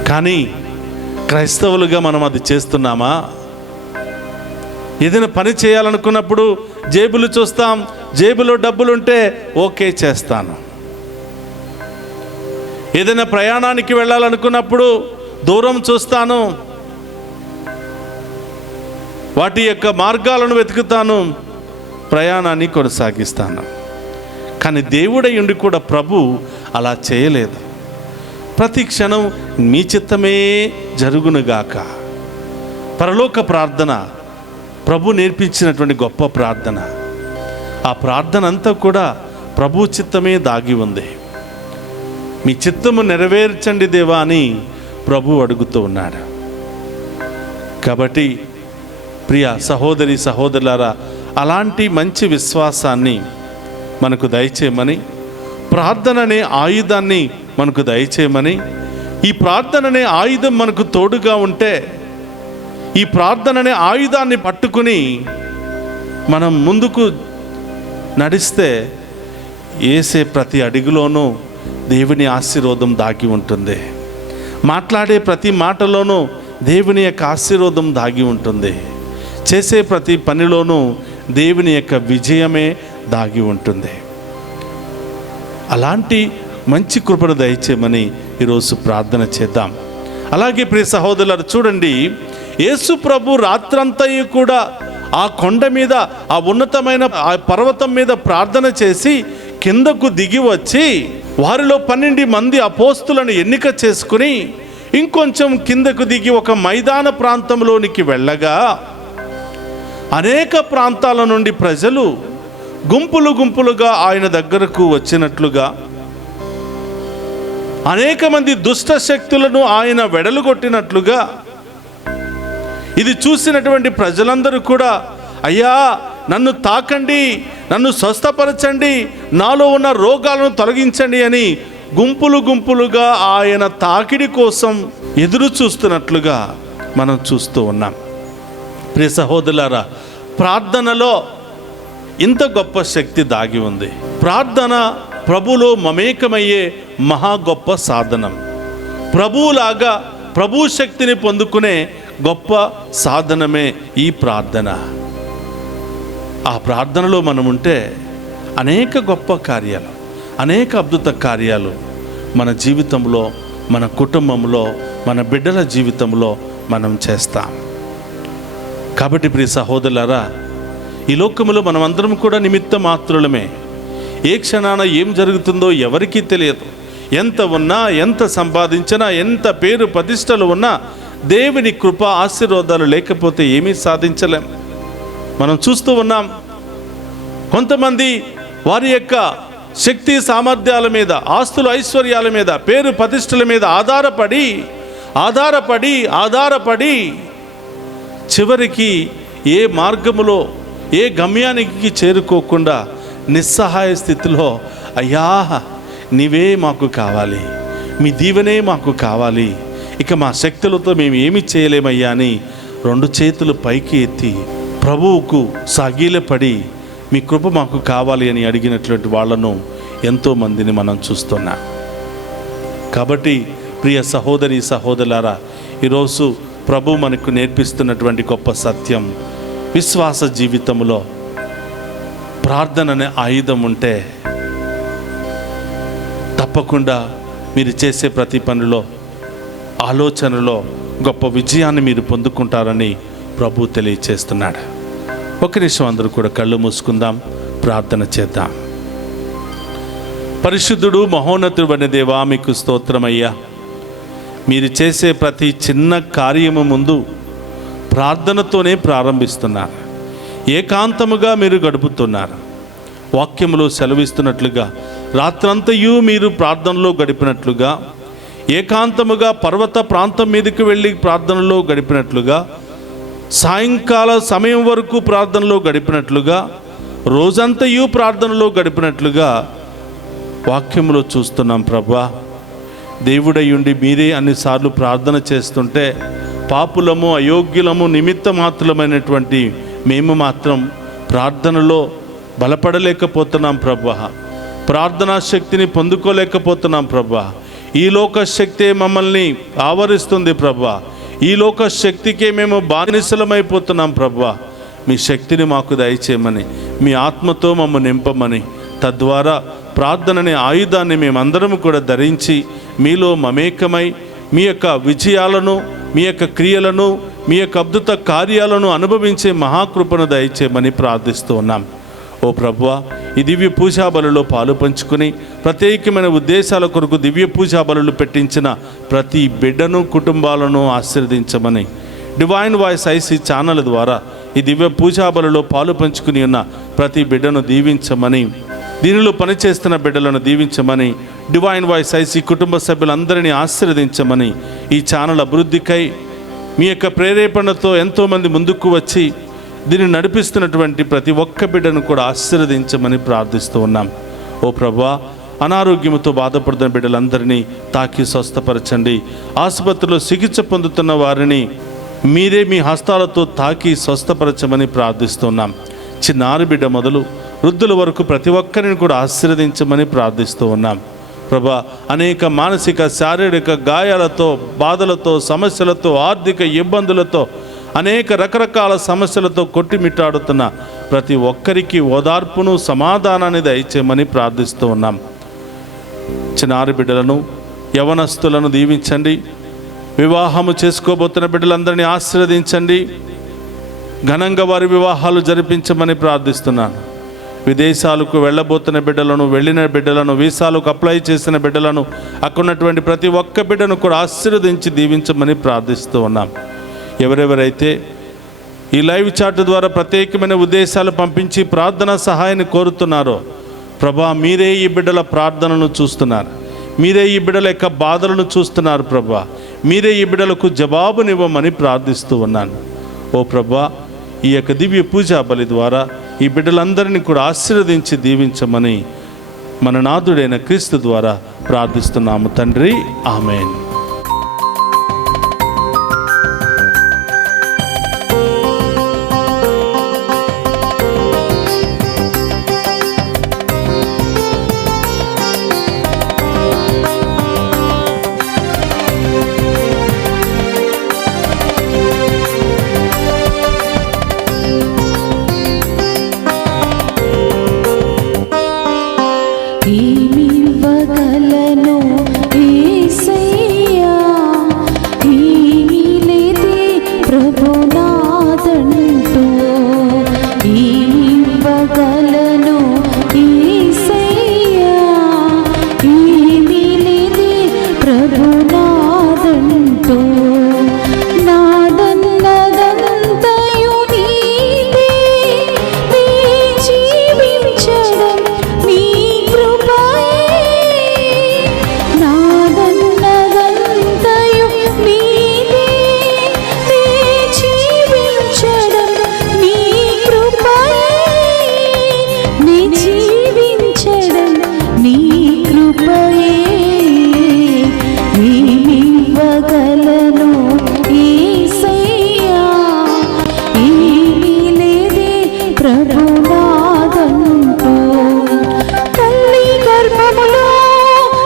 కానీ క్రైస్తవులుగా మనం అది చేస్తున్నామా? ఏదైనా పని చేయాలనుకున్నప్పుడు జేబులు చూస్తాం, జేబులో డబ్బులుంటే ఓకే చేస్తాను. ఏదైనా ప్రయాణానికి వెళ్ళాలనుకున్నప్పుడు దూరం చూస్తాను, వాటి యొక్క మార్గాలను వెతుకుతాను, ప్రయాణాన్ని కొనసాగిస్తాను. కానీ దేవుడై ఉండి కూడా ప్రభు అలా చేయలేదు. ప్రతి క్షణం మీ చిత్తమే జరుగునుగాక. పరలోక ప్రార్థన ప్రభు నేర్పించినటువంటి గొప్ప ప్రార్థన. ఆ ప్రార్థన అంతా కూడా ప్రభు చిత్తమే దాగి ఉంది. మీ చిత్తము నెరవేర్చండి దేవా అని ప్రభు అడుగుతూ ఉన్నాడు. కాబట్టి ప్రియ సహోదరి సహోదరులారా, అలాంటి మంచి విశ్వాసాన్ని మనకు దయచేయమని, ప్రార్థన అనే ఆయుధాన్ని మనకు దయచేయమని, ఈ ప్రార్థన అనే ఆయుధం మనకు తోడుగా ఉంటే, ఈ ప్రార్థన అనే ఆయుధాన్ని పట్టుకుని మనం ముందుకు నడిస్తే వేసే ప్రతి అడుగులోనూ దేవుని ఆశీర్వాదం దాగి ఉంటుంది. మాట్లాడే ప్రతి మాటలోనూ దేవుని యొక్క ఆశీర్వాదం దాగి ఉంటుంది. చేసే ప్రతి పనిలోనూ దేవుని యొక్క విజయమే దాగి ఉంటుంది. అలాంటి మంచి కృపను దయచేయమని ఈరోజు ప్రార్థన చేద్దాం. అలాగే ప్రియ సహోదరులారు చూడండి, యేసు ప్రభు రాత్రంతయు కూడా ఆ కొండ మీద, ఆ ఉన్నతమైన ఆ పర్వతం మీద ప్రార్థన చేసి కిందకు దిగి వచ్చి వారిలో 12 మంది అపోస్తులను ఎన్నిక చేసుకుని ఇంకొంచెం కిందకు దిగి ఒక మైదాన ప్రాంతంలోనికి వెళ్ళగా అనేక ప్రాంతాల నుండి ప్రజలు గుంపులు గుంపులుగా ఆయన దగ్గరకు వచ్చినట్లుగా, అనేక మంది దుష్ట శక్తులను ఆయన వెడలుగొట్టినట్లుగా ఇది చూసినటువంటి ప్రజలందరూ కూడా, అయ్యా నన్ను తాకండి, నన్ను స్వస్థపరచండి, నాలో ఉన్న రోగాలను తొలగించండి అని గుంపులు గుంపులుగా ఆయన తాకిడి కోసం ఎదురు చూస్తున్నట్లుగా మనం చూస్తూ ఉన్నాం. ప్రియ సహోదరులారా, ప్రార్థనలో ఇంత గొప్ప శక్తి దాగి ఉంది. ప్రార్థన ప్రభులో మమేకమయ్యే మహా గొప్ప సాధనం. ప్రభువులాగా ప్రభు శక్తిని పొందుకునే గొప్ప సాధనమే ఈ ప్రార్థన. ఆ ప్రార్థనలో మనం ఉంటే అనేక గొప్ప కార్యాలు, అనేక అద్భుత కార్యాలు మన జీవితంలో, మన కుటుంబంలో, మన బిడ్డల జీవితంలో మనం చేస్తాం. కాబట్టి ప్రియ సహోదరులారా, ఈ లోకములో మనం అందరం కూడా నిమిత్త మాత్రులమే. ఏ క్షణాన ఏం జరుగుతుందో ఎవరికీ తెలియదు. ఎంత ఉన్నా, ఎంత సంపాదించినా, ఎంత పేరు ప్రతిష్టలు ఉన్నా దేవుని కృప ఆశీర్వాదాలు లేకపోతే ఏమీ సాధించలేం. మనం చూస్తూ ఉన్నాం, కొంతమంది వారి యొక్క శక్తి సామర్థ్యాల మీద, ఆస్తులు ఐశ్వర్యాల మీద, పేరు ప్రతిష్టల మీద ఆధారపడి చివరికి ఏ మార్గములో, ఏ గమ్యానికి చేరుకోకుండా నిస్సహాయ స్థితిలో, అయ్యా నీవే మాకు కావాలి, మీ దీవెనే మాకు కావాలి, ఇక మా శక్తులతో మేము ఏమి చేయలేమయ్యా అని 2 చేతులు పైకి ఎత్తి ప్రభువుకు సాగిలపడి మీ కృప మాకు కావాలి అని అడిగినటువంటి వాళ్ళను ఎంతోమందిని మనం చూస్తున్నాం. కాబట్టి ప్రియ సహోదరి సహోదరులారా, ఈరోజు ప్రభు మనకు నేర్పిస్తున్నటువంటి గొప్ప సత్యం, విశ్వాస జీవితంలో ప్రార్థన అనే ఆయుధం ఉంటే తప్పకుండా మీరు చేసే ప్రతి పనిలో, ఆలోచనలో గొప్ప విజయాన్ని మీరు పొందుకుంటారని ప్రభు తెలియచేస్తున్నాడు. ఒక నిమిషం అందరూ కూడా కళ్ళు మూసుకుందాం, ప్రార్థన చేద్దాం. పరిశుద్ధుడు మహోన్నతుడు అనే దేవా, మీకు స్తోత్రమయ్యా. మీరు చేసే ప్రతి చిన్న కార్యము ముందు ప్రార్థనతోనే ప్రారంభిస్తున్నారు. ఏకాంతముగా మీరు గడుపుతున్నారు. వాక్యములో సెలవిస్తున్నట్లుగా రాత్రంతయు మీరు ప్రార్థనలో గడిపినట్లుగా, ఏకాంతముగా పర్వత ప్రాంతం మీదకి వెళ్ళి ప్రార్థనలో గడిపినట్లుగా, సాయంకాల సమయం వరకు ప్రార్థనలో గడిపినట్లుగా, రోజంతయు ప్రార్థనలో గడిపినట్లుగా వాక్యములో చూస్తున్నాం. ప్రభా, దేవుడయ్యుండి మీరే అన్నిసార్లు ప్రార్థన చేస్తుంటే పాపులము, అయోగ్యులము, నిమిత్త మాత్రమైనటువంటి మేము మాత్రం ప్రార్థనలో బలపడలేకపోతున్నాం ప్రభా. ప్రార్థనా శక్తిని పొందుకోలేకపోతున్నాం ప్రభా. ఈ లోక శక్తే మమ్మల్ని ఆవరిస్తుంది ప్రభా. ఈ లోక శక్తికే మేము బానిసలమైపోతున్నాం ప్రభా. మీ శక్తిని మాకు దయచేయమని, మీ ఆత్మతో మమ్మల్ని నింపమని, తద్వారా ప్రార్థనని ఆయుధాన్ని మేమందరం కూడా ధరించి మీలో మమేకమై మీ యొక్క విజయాలను, మీ యొక్క క్రియలను, మీ యొక్క అద్భుత కార్యాలను అనుభవించే మహాకృపను దయచేయమని ప్రార్థిస్తూ ఉన్నాం. ఓ ప్రభువా, ఈ దివ్య పూజా బలులో పాలు పంచుకుని ప్రత్యేకమైన ఉద్దేశాల కొరకు దివ్య పూజా బలులు పెట్టించిన ప్రతి బిడ్డను, కుటుంబాలను ఆశీర్వదించమని, డివైన్ వాయిస్ ఐసీ ఛానల్ ద్వారా ఈ దివ్య పూజా బలులో పాలు పంచుకుని ఉన్న ప్రతి బిడ్డను దీవించమని, దీనిలో పనిచేస్తున్న బిడ్డలను దీవించమని, డివైన్ వాయిస్ ఐసీ కుటుంబ సభ్యులందరినీ ఆశీర్వదించమని, ఈ ఛానల్ అభివృద్ధికై మీ యొక్క ప్రేరేపణతో ఎంతోమంది ముందుకు వచ్చి దీన్ని నడిపిస్తున్నటువంటి ప్రతి ఒక్క బిడ్డను కూడా ఆశీర్వదించమని ప్రార్థిస్తూ ఉన్నాం. ఓ ప్రభువా, అనారోగ్యంతో బాధపడుతున్న బిడ్డలందరినీ తాకి స్వస్థపరచండి. ఆసుపత్రిలో చికిత్స పొందుతున్న వారిని మీరే మీ హస్తాలతో తాకి స్వస్థపరచమని ప్రార్థిస్తున్నాం. చిన్నారి బిడ్డ మొదలు వృద్ధుల వరకు ప్రతి ఒక్కరిని కూడా ఆశీర్వదించమని ప్రార్థిస్తూ ఉన్నాం. ప్రభా, అనేక మానసిక, శారీరక గాయాలతో, బాధలతో, సమస్యలతో, ఆర్థిక ఇబ్బందులతో, అనేక రకరకాల సమస్యలతో కొట్టిమిట్టాడుతున్న ప్రతి ఒక్కరికి ఓదార్పును సమాధానాన్ని దయచేయమని ప్రార్థిస్తూ ఉన్నాం. చిన్నారి బిడ్డలను, యవనస్తులను దీవించండి. వివాహము చేసుకోబోతున్న బిడ్డలందరినీ ఆశీర్వదించండి. ఘనంగా వారి వివాహాలు జరిపించమని ప్రార్థిస్తున్నాను. విదేశాలకు వెళ్ళబోతున్న బిడ్డలను, వెళ్ళిన బిడ్డలను, వీసాలకు అప్లై చేసిన బిడ్డలను, అక్కడ ఉన్నటువంటి ప్రతి ఒక్క బిడ్డను కూడా ఆశీర్వదించి దీవించమని ప్రార్థిస్తూ ఉన్నాం. ఎవరెవరైతే ఈ లైవ్ చాట్ ద్వారా ప్రత్యేకమైన ఉద్దేశాలు పంపించి ప్రార్థనా సహాయాన్ని కోరుతున్నారో ప్రభా, మీరే ఈ బిడ్డల ప్రార్థనను చూస్తున్నారు. మీరే ఈ బిడ్డల యొక్క బాధలను చూస్తున్నారు ప్రభా. మీరే ఈ బిడ్డలకు జవాబునివ్వమని ప్రార్థిస్తూ ఉన్నాను. ఓ ప్రభా, ఈ యొక్క దివ్య పూజా బలి ద్వారా ఈ బిడ్డలందరినీ కూడా ఆశీర్వదించి దీవించమని మన నాథుడైన క్రీస్తు ద్వారా ప్రార్థిస్తున్నాము తండ్రి. ఆమేన్. ఏమివ్వగలను యేసయ్యా, ఏమీ లేదే ప్రభునాదంటూ. ఏమివ్వగలను యేసయ్యా, ఏమీ లేదే ప్రభునాదంటూ. నాదన్నదంతయు నీదే, నీ జీవించడం నీ కృపయే. నాదన్నదంతయు నీదే, నీ జీవించడం నీ కృపయే. నీ జీవించడం నీ కృపయే. ఏమివ్వగలను యేసయ్యా, ఏమీ లేదే ప్రభునాదంటూ. తల్లి గర్భములో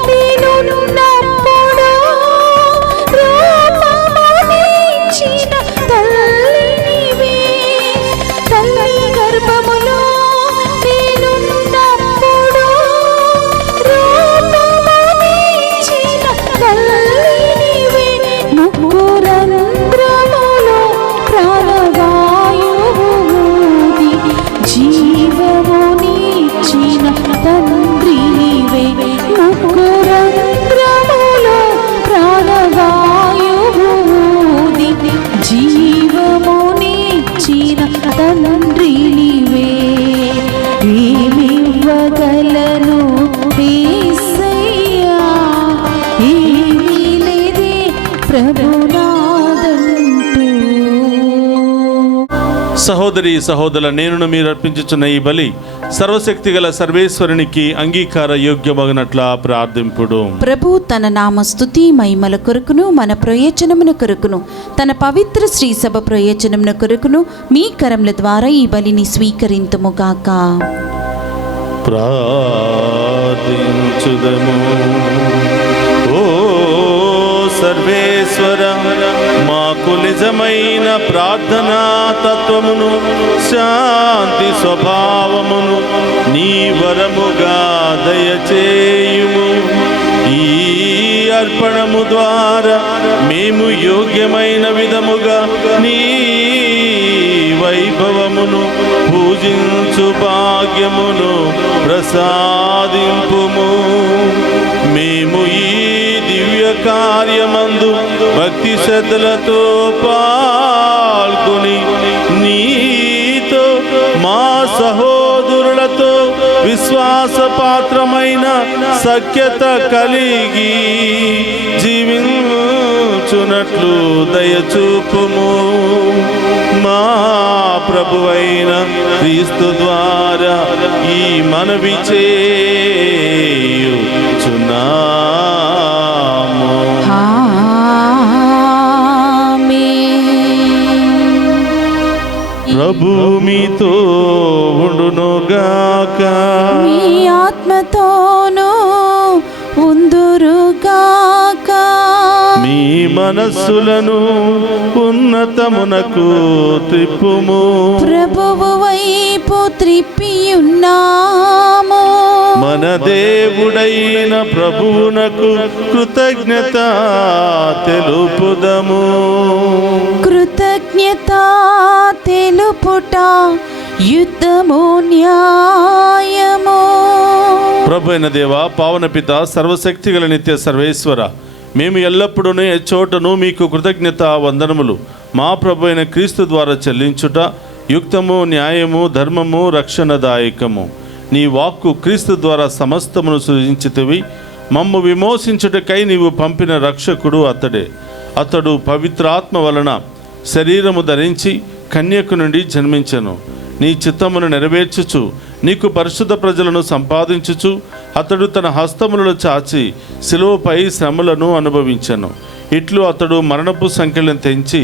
నేనున్నప్పుడు రూపమునిచ్చిన తల్లి నీవే. తల్లి గర్భములో నేనున్నప్పుడు రూపమునిచ్చిన తల్లి నీవే. ముక్కురంధ్రములో ప్రాణవాయువు ఊది జీవమునిచ్చిన తండ్రి నీవే. ముక్కురంధ్రములో ప్రాణవాయువు ఊది జీవమునిచ్చిన తండ్రి నీవే. ఏమివ్వగలను యేసయ్యా, ఏమీ లేదే ప్రభునాదంటూ. సహోదరి సహోదరుల, నేను మీరు అర్పించుచున్న ఈ బలి సర్వశక్తి గల సర్వేశ్వరునికి అంగీకార యోగ్యమగినట్ల ప్రార్థింపుడు. ప్రభు తన నామ స్తుతి మహిమల కొరకును మన ప్రయోజనమున కొరకును తన పవిత్ర శ్రీ సభ ప్రయోజనమున కొరకును మీ కరముల ద్వారా ఈ బలిని స్వీకరింతుముగాక. ప్రార్థించుదము. ఓ సర్వేశ్వర, మాకు నిజమైన ప్రార్థనా తత్వమును, శాంతి స్వభావమును నీ వరముగా దయచేయుము. ఈ అర్పణము ద్వారా మేము యోగ్యమైన విధముగా నీ వైభవమును పూజించు భాగ్యమును ప్రసాదింపుము. మేము ఈ దివ్య కార్యమందు భక్తి శ్రద్ధలతో పాల్గొని నీతో మా సహోదరులతో విశ్వాసపాత్రమైన సఖ్యత కలిగి జీవించునట్లు దయచూపుము. మా ప్రభువైన క్రీస్తు ద్వారా ఈ మనవి చేయుచున్నాము. ప్రభు మీతో ఉండునుగాక. మీ ఆత్మతోనూ ఉందురుగాక. మీ మనస్సులను ఉన్నతమునకు త్రిప్పుము. ప్రభువు వైపు త్రిప్పియున్నాము. మన దేవుడైన ప్రభువునకు కృతజ్ఞత తెలుపుదము. కృతజ్ఞత తెలుపుట యుద్ధము న్యాయము. ప్రభు అయిన దేవ, పావన పిత, సర్వశక్తి గల నిత్య సర్వేశ్వర, మేము ఎల్లప్పుడూ చోటను మీకు కృతజ్ఞత వందనములు మా ప్రభు అయిన క్రీస్తు ద్వారా చెల్లించుట యుక్తము, న్యాయము, ధర్మము, రక్షణదాయకము. నీ వాక్కు క్రీస్తు ద్వారా సమస్తమును సృజించితివి. మమ్ము విమోచించుటకై నీవు పంపిన రక్షకుడు అతడే. అతడు పవిత్రాత్మ వలన శరీరము ధరించి కన్యకు నుండి జన్మించెను. నీ చిత్తమును నెరవేర్చుచు నీకు పరిశుద్ధ ప్రజలను సంపాదించుచు అతడు తన హస్తములను చాచి శిలువపై శ్రమలను అనుభవించెను. ఇట్లు అతడు మరణపు సంఖ్యలను తెంచి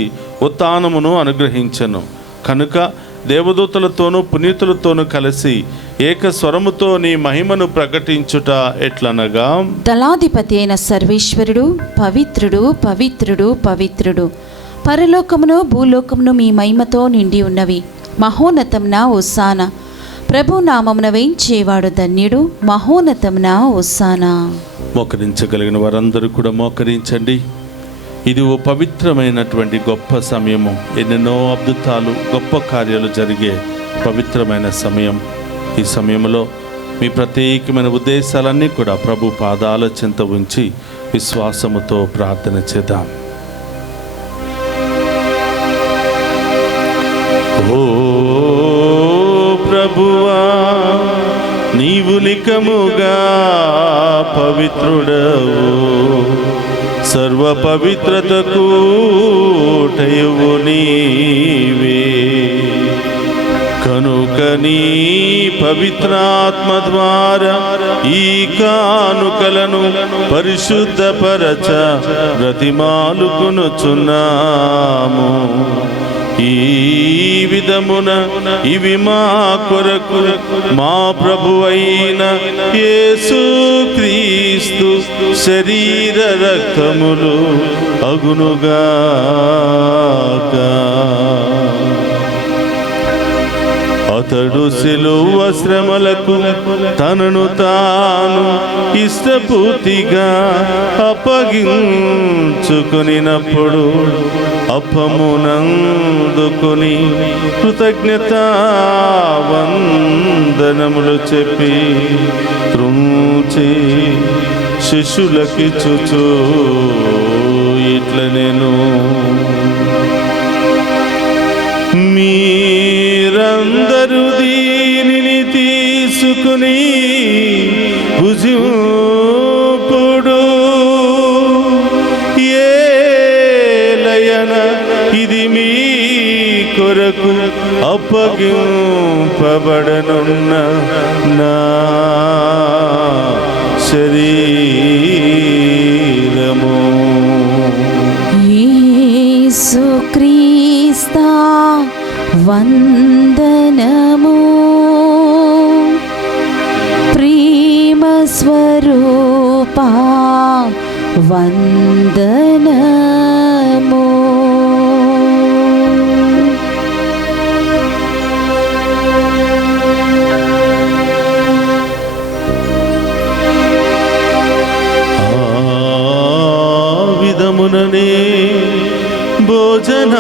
ఉత్థానమును అనుగ్రహించెను. కనుక దేవదూతలతోనూ పునీతులతోనూ కలిసి ఏక స్వరముతో నీ మహిమను ప్రకటించుట ఎట్లనగా, దళాధిపతి అయిన సర్వేశ్వరుడు పవిత్రుడు, పవిత్రుడు, పవిత్రుడు. పరలోకమును భూలోకమును మీ మహిమతో నిండి ఉన్నవి. మహోన్నతమున హోసానా. ప్రభు నామమున వేంచేవాడు ధన్యుడు. మహోన్నతమున హోసానా. మోకరించగలిగిన వారందరూ కూడా మోకరించండి. ఇది ఓ పవిత్రమైనటువంటి గొప్ప సమయము. ఎన్నెన్నో అద్భుతాలు, గొప్ప కార్యాలు జరిగే పవిత్రమైన సమయం. ఈ సమయంలో మీ ప్రత్యేకమైన ఉద్దేశాలన్నీ కూడా ప్రభు పాదాల చెంత ఉంచి విశ్వాసముతో ప్రార్థన చేద్దాం. ఓ ప్రభువా, నీవు నికముగా పవిత్రుడవు, సర్వ పవిత్రతకు ఊటయువు నీవే. కనుక నీ పవిత్రాత్మ ద్వారా ఈ కానుకలను పరిశుద్ధపరచ బ్రతిమాలుకొనుచున్నాము. ఈ విధమున ఇవి మా కొరకు మా ప్రభువైన యేసుక్రీస్తు శరీర రక్తములు అగునుగాక. అతడు శిలువ శ్రమలకు తనను తాను ఇష్టపూర్తిగా అప్పగించుకొనినప్పుడు అప్పమునందుకొని కృతజ్ఞతా వందనములు చెప్పి త్రుంచి శిష్యులకిచ్చుచు ఇట్ల నేను, మీరందరూ దీనిని తీసుకుని భుజింపుడు. ఏలయన ఇది మీ కొరకు అప్పగింపబడనున్న నా శరీరము. యేసుక్రీస్తా వందనము. ప్రేమ స్వరూపా వందనము. విధముననే భోజనానంతరము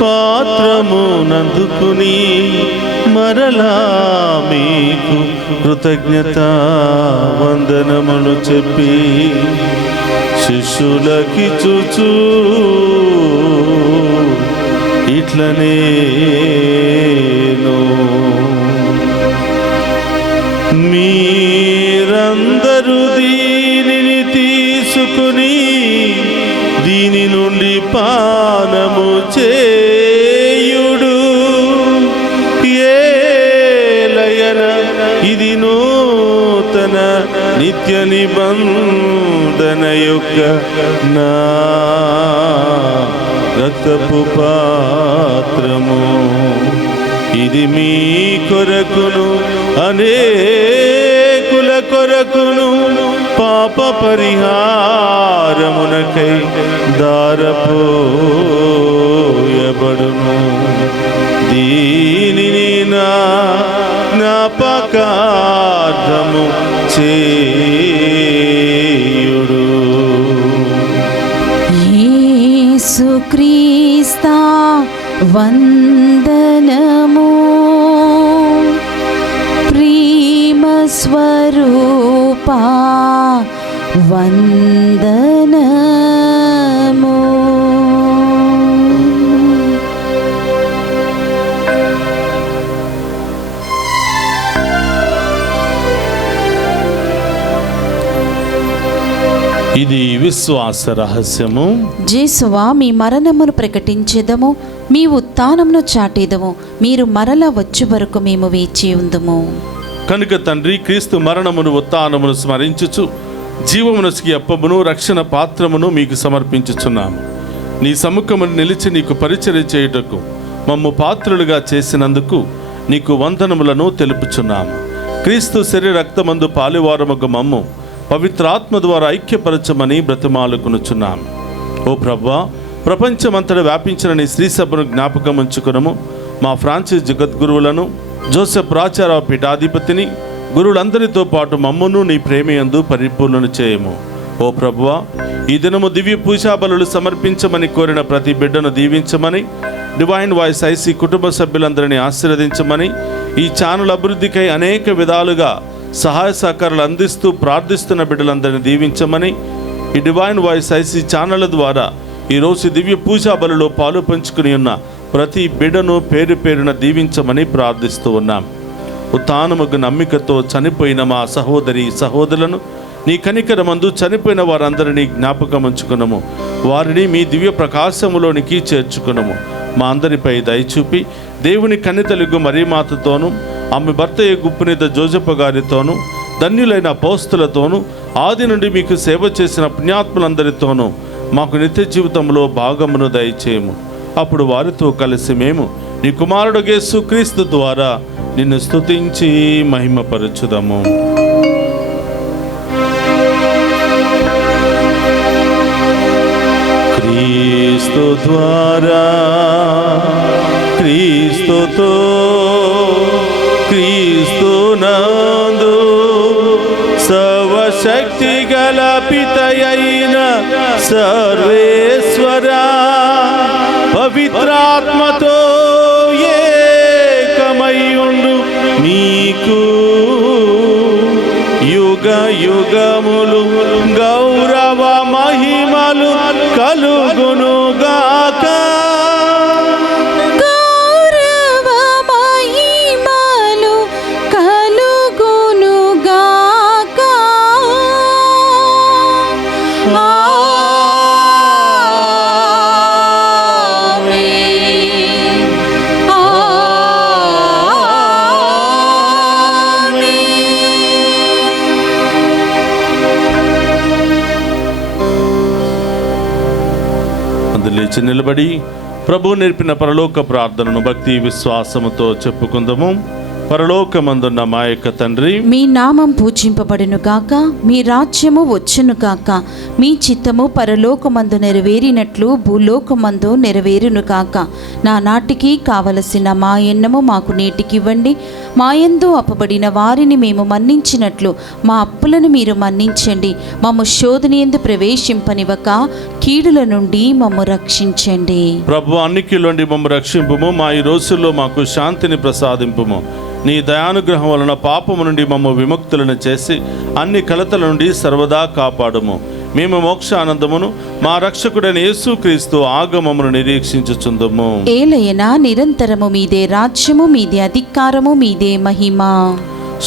పాత్రము నందుకుని మరలా మీకు కృతజ్ఞత వందనములు చెప్పి శిష్యులకిచ్చుచు ఇట్లనే మీరందరూ దీనిని తీసుకుని దీని నుండి పానము చేయుడు. ఏలయన ఇది నూతన నిత్య నిబంధన యొక్క నా రక్తపు పాత్రము. ఇది మీ కొరకును అనేకుల కొరకును పాప పరిహారమునకై దారపోయబడును. జ్ఞాపకార్థము చేయుడు. యేసుక్రీస్తా వందనము, ప్రేమ స్వరూపా వందనము. ఇది విశ్వాస రహస్యము. జేసువా, మీ మరణమును ప్రకటించెదము, మీ ఉత్థానమును చాటెదము. మీరు మరల వచ్చు వరకు మేము వేచి ఉందుము. కనుక తండ్రి, క్రీస్తు మరణమును ఉత్థానమును స్మరించుచు జీవమునసికి అప్పమును రక్షణ పాత్రమును మీకు సమర్పించుచున్నాము. నీ సముఖమును నిలిచి నీకు పరిచర్య చేయుటకు మమ్ము పాత్రులుగా చేసినందుకు నీకు వందనములను తెలుపుచున్నాము. క్రీస్తు శరీర రక్తమందు పాలువారముగ మమ్ము పవిత్రాత్మ ద్వారా ఐక్యపరచమని బ్రతిమాలుకొనుచున్నాము. ఓ ప్రభువా, ప్రపంచమంతటా వ్యాపించిన నీ శ్రీ సభను జ్ఞాపకం ఉంచుకునము. మా ఫ్రాన్సిస్ జగద్గురువులను, జోసెఫ్ రాచారావు పీఠాధిపతిని, గురువులందరితో పాటు మమ్మును నీ ప్రేమయందు పరిపూర్ణను చేయము. ఓ ప్రభువా, ఈ దినము దివ్య పూజా బలులు సమర్పించమని కోరిన ప్రతి బిడ్డను దీవించమని, డివైన్ వాయిస్ ఐసీ కుటుంబ సభ్యులందరినీ ఆశీర్వదించమని, ఈ ఛానల్ అభివృద్ధికై అనేక విధాలుగా సహాయ సహకారాలు అందిస్తూ ప్రార్థిస్తున్న బిడ్డలందరినీ దీవించమని, ఈ డివైన్ వాయిస్ ఐసీ ఛానళ్ళ ద్వారా ఈరోజు దివ్య పూజా బలులో పాలు పంచుకుని ఉన్న ప్రతి బిడ్డను పేరు పేరున దీవించమని ప్రార్థిస్తూ ఉన్నాం. ఉత్థానముకు నమ్మికతో చనిపోయిన మా సహోదరి సహోదరులను నీ కనికరమందు చనిపోయిన వారందరినీ జ్ఞాపకం ఉంచుకునము. వారిని మీ దివ్య ప్రకాశములోనికి చేర్చుకునము. మా అందరిపై దయచూపి దేవుని కన్నితలుగు మరియమాతతోనూ, ఆమె భర్త గుప్పునిద జోజప్ప గారితోనూ, ధన్యులైన అపోస్తులతోనూ, ఆది నుండి మీకు సేవ చేసిన పుణ్యాత్ములందరితోనూ మాకు నిత్య జీవితంలో భాగమును దయచేయము. అప్పుడు వారితో కలిసి మేము నీ కుమారుడు యేసుక్రీస్తు ద్వారా నిన్ను స్తుతించి మహిమపరచుదము. క్రీస్తు ద్వారా, క్రీస్తుతో, క్రీస్తునందు సర్వశక్తి గల పితయైన సర్వేశ్వరా, పవిత్రాత్మతో ఏకమయ్యుండు నీకు యుగ యుగములు గౌరవ మహిమలు కలుగునుగాక. గౌరవ మహిమలు కలుగునుగాక. ఆమేన్. లేచి నిలబడి ప్రభు నేర్పిన పరలోక ప్రార్థనను భక్తి విశ్వాసముతో చెప్పుకుందాము. పరలోకమందున్న మా యొక్క తండ్రి, మీ నామం పూజింపబడును గాక, మీ రాజ్యము వచ్చును గాక, మీ చిత్తము పరలోకమందు నెరవేరినట్లు భూలోకమందు నెరవేరును గాక. నా నాటికి కావలసిన మా ఎన్నము మాకు నేటికివ్వండి. మా యందు అప్పబడిన వారిని మేము మన్నించినట్లు మా అప్పులను మీరు మన్నించండి. మమ్ము శోధన యందు ప్రవేశింపనివ్వక కీడుల నుండి మమ్ము రక్షించండి. ప్రభు అన్నికిలోండి మమ్ము రక్షింపుము. మా ఈ రోజుల్లో మాకు శాంతిని ప్రసాదింపుము. నీ దయానుగ్రహం వలన పాపము నుండి మమ్ము విముక్తులను చేసి అన్ని కలతల నుండి సర్వదా కాపాడుము. మేము మోక్ష ఆనందమును మా రక్షకుడైన యేసుక్రీస్తు ఆగమమును నిరీక్షించుచుందుము. ఏలయనా నిరంతరము మీదే రాజ్యము, మీదే అధికారము, మీదే మహిమ.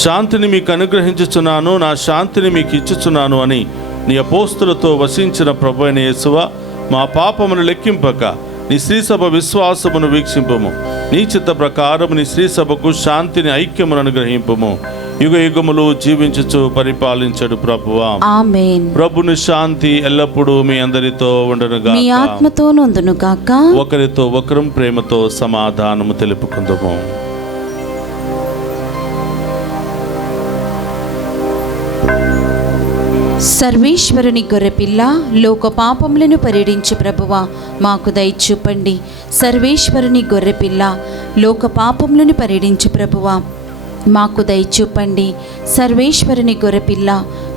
శాంతిని మీకు అనుగ్రహించుచున్నాను, నా శాంతిని మీకు ఇచ్చుచున్నాను అని నీ అపోస్తులతో వసించిన ప్రభు అయిన యేసువా, మా పాపమును లెక్కింపక నీ శ్రీసభ విశ్వాసమును వీక్షింపుము. నీ చిత్త ప్రకారం నీ శ్రీసభకు శాంతిని ఐక్యమును అనుగ్రహింపుము. యుగ యుగములు జీవించుచు పరిపాలించడు ప్రభువా. ఆమేన్. ప్రభుని శాంతి ఎల్లప్పుడూ మీ అందరితో ఉండనుగా, మీ ఆత్మతో నొందును గాక. ఒకరితో ఒకరం ప్రేమతో సమాధానము తెలుపుకుందాము. సర్వేశ్వరుని గొర్రెపిల్ల, లోక పాపములను పరిడించు ప్రభువా, మాకు దయచూపండి. సర్వేశ్వరుని గొర్రెపిల్ల, లోక పాపములను పరిడించు ప్రభువా, మాకు దయచూపండి. సర్వేశ్వరుని గొర్రెపిల్ల,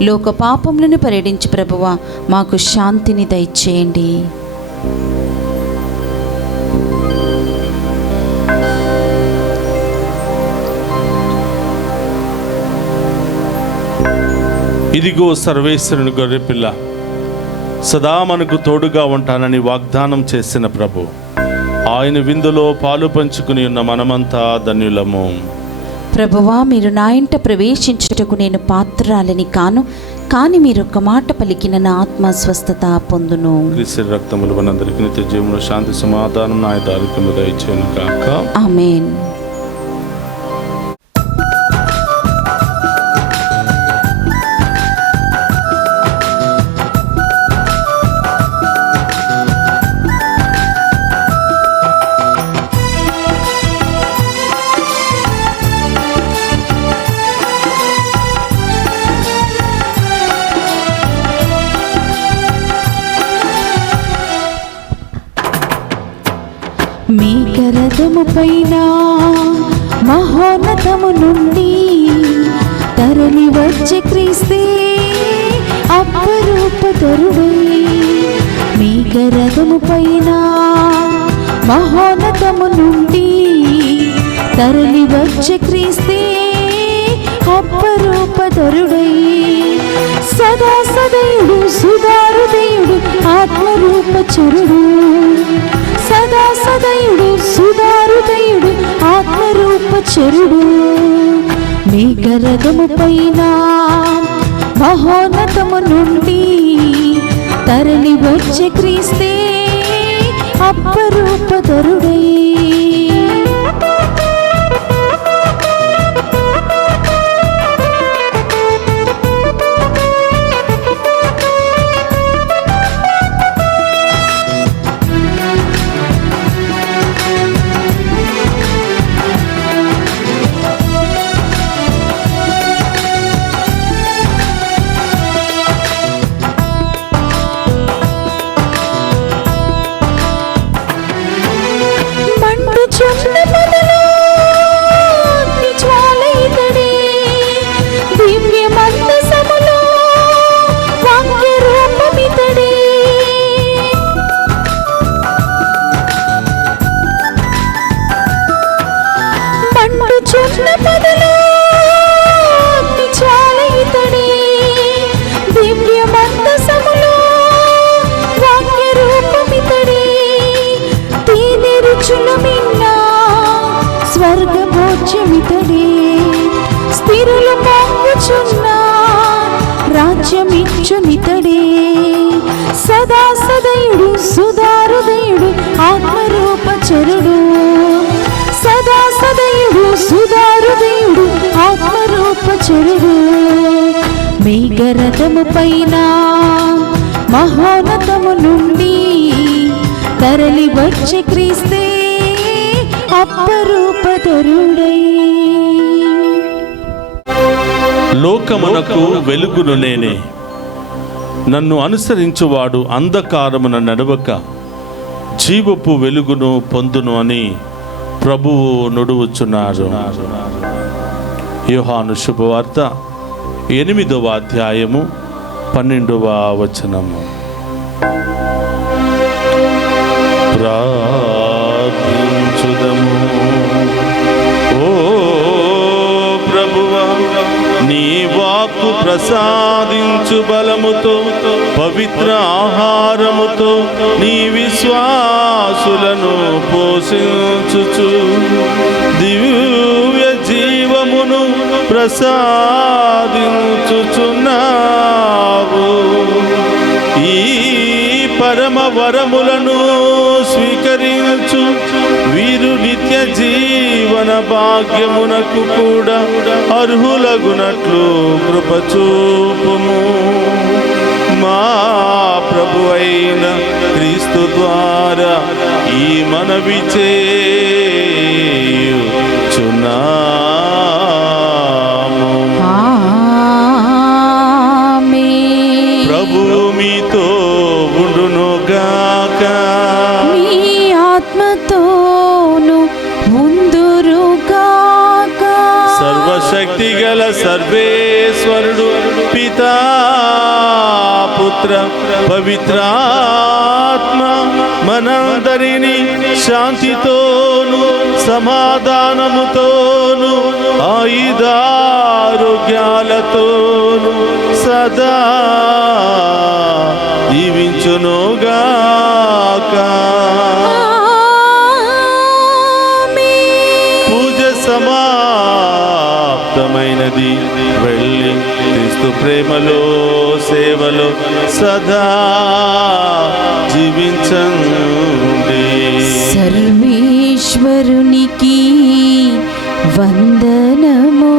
లోక పాపములను పరిడించి ప్రభువా, మాకు శాంతిని దయచేయండి. ఇదిగో సర్వేశ్వరుని గొర్రెపిల్ల, సదా మనకు తోడుగా ఉంటానని వాగ్దానం చేసిన ప్రభు, ఆయన విందులో పాలు పంచుకుని ఉన్న మనమంతా ధన్యులము. ప్రభువా, మీరు నా ఇంట ప్రవేశించుటకు నేను పాత్రాలని కాను, కానీ మీరు ఒక మాట పలికిన నా ఆత్మ స్వస్థత పొందును. క్రీస్తు రక్తములు మనందరికీ నిత్య జీవమును, శాంతి సమాధానం నా దారికము దయచేయును గాక. ఆమేన్. మేఘరథము పైన మహోన్నతము నుండి తరలి వచ్చే క్రీస్తే అపరూపధరుడై. మేఘరథము పైన మహోన్నతము నుండి తరలి వచ్చే క్రీస్తే అపరూపధరుడై. సదా సదయుడు సుధారుదయుడు ఆత్మరూపచరుడు. సదా సదయుడు సుధారుదయుడు ఆత్మరూపచరుడు. మేఘరథము పైన మహోన్నతము నుండి తరలి వచ్చే క్రీస్తే అపరూపధరుడై. స్వర్గభోజ్యమితడే స్థిరులు పొంగుచున్న రాజ్యమిచ్చునితడే. సదా సదయుడు సుధారుదయుడు ఆత్మరూపచరుడు. సదా సదయుడు సుధారుదయుడు ఆత్మరూపచరుడు. మేఘరథము పైన మహోన్నతము నుండి తరలి వచ్చే క్రీస్తే అపరూపధరుడై. లోకమునకు వెలుగును నేనే, నన్ను అనుసరించువాడు అంధకారమున నడవక జీవపు వెలుగును పొందును అని ప్రభువు నుడువుచున్నారు. యోహాను శుభవార్త 8వ అధ్యాయము 12వ వచనము. ప్రార్థించుదము. ఓ ప్రభువా, నీ వాక్కు ప్రసాదించు బలముతో, పవిత్ర ఆహారముతో నీ విశ్వాసులను పోషించుచు దివ్య జీవమును ప్రసాదించుచున్నావు. ఈ పరమ వరములను స్వీకరించు వీరు నిత్య జీవన భాగ్యమునకు కూడా అర్హులగునట్లు కృపచూపుము. మా ప్రభు అయిన క్రీస్తు ద్వారా ఈ మనవి చేయుచున్నాము. ప్రభు మీతో ఉండునుగాక. మీ ఆత్మతోను ఉందురుగాక. సర్వ పితా పుత్ర పవిత్రాత్మ మనందరినీ శాంతితోను సమాధానముతోను ఆయుధారోగ్యాలతోను సదా దీవించునుగాక. పూజ సమాప్తమైనది. వెళ్ళి క్రీస్తు ప్రేమలో సేవలో సదా జీవించండి. సర్వేశ్వరునికి వందనము.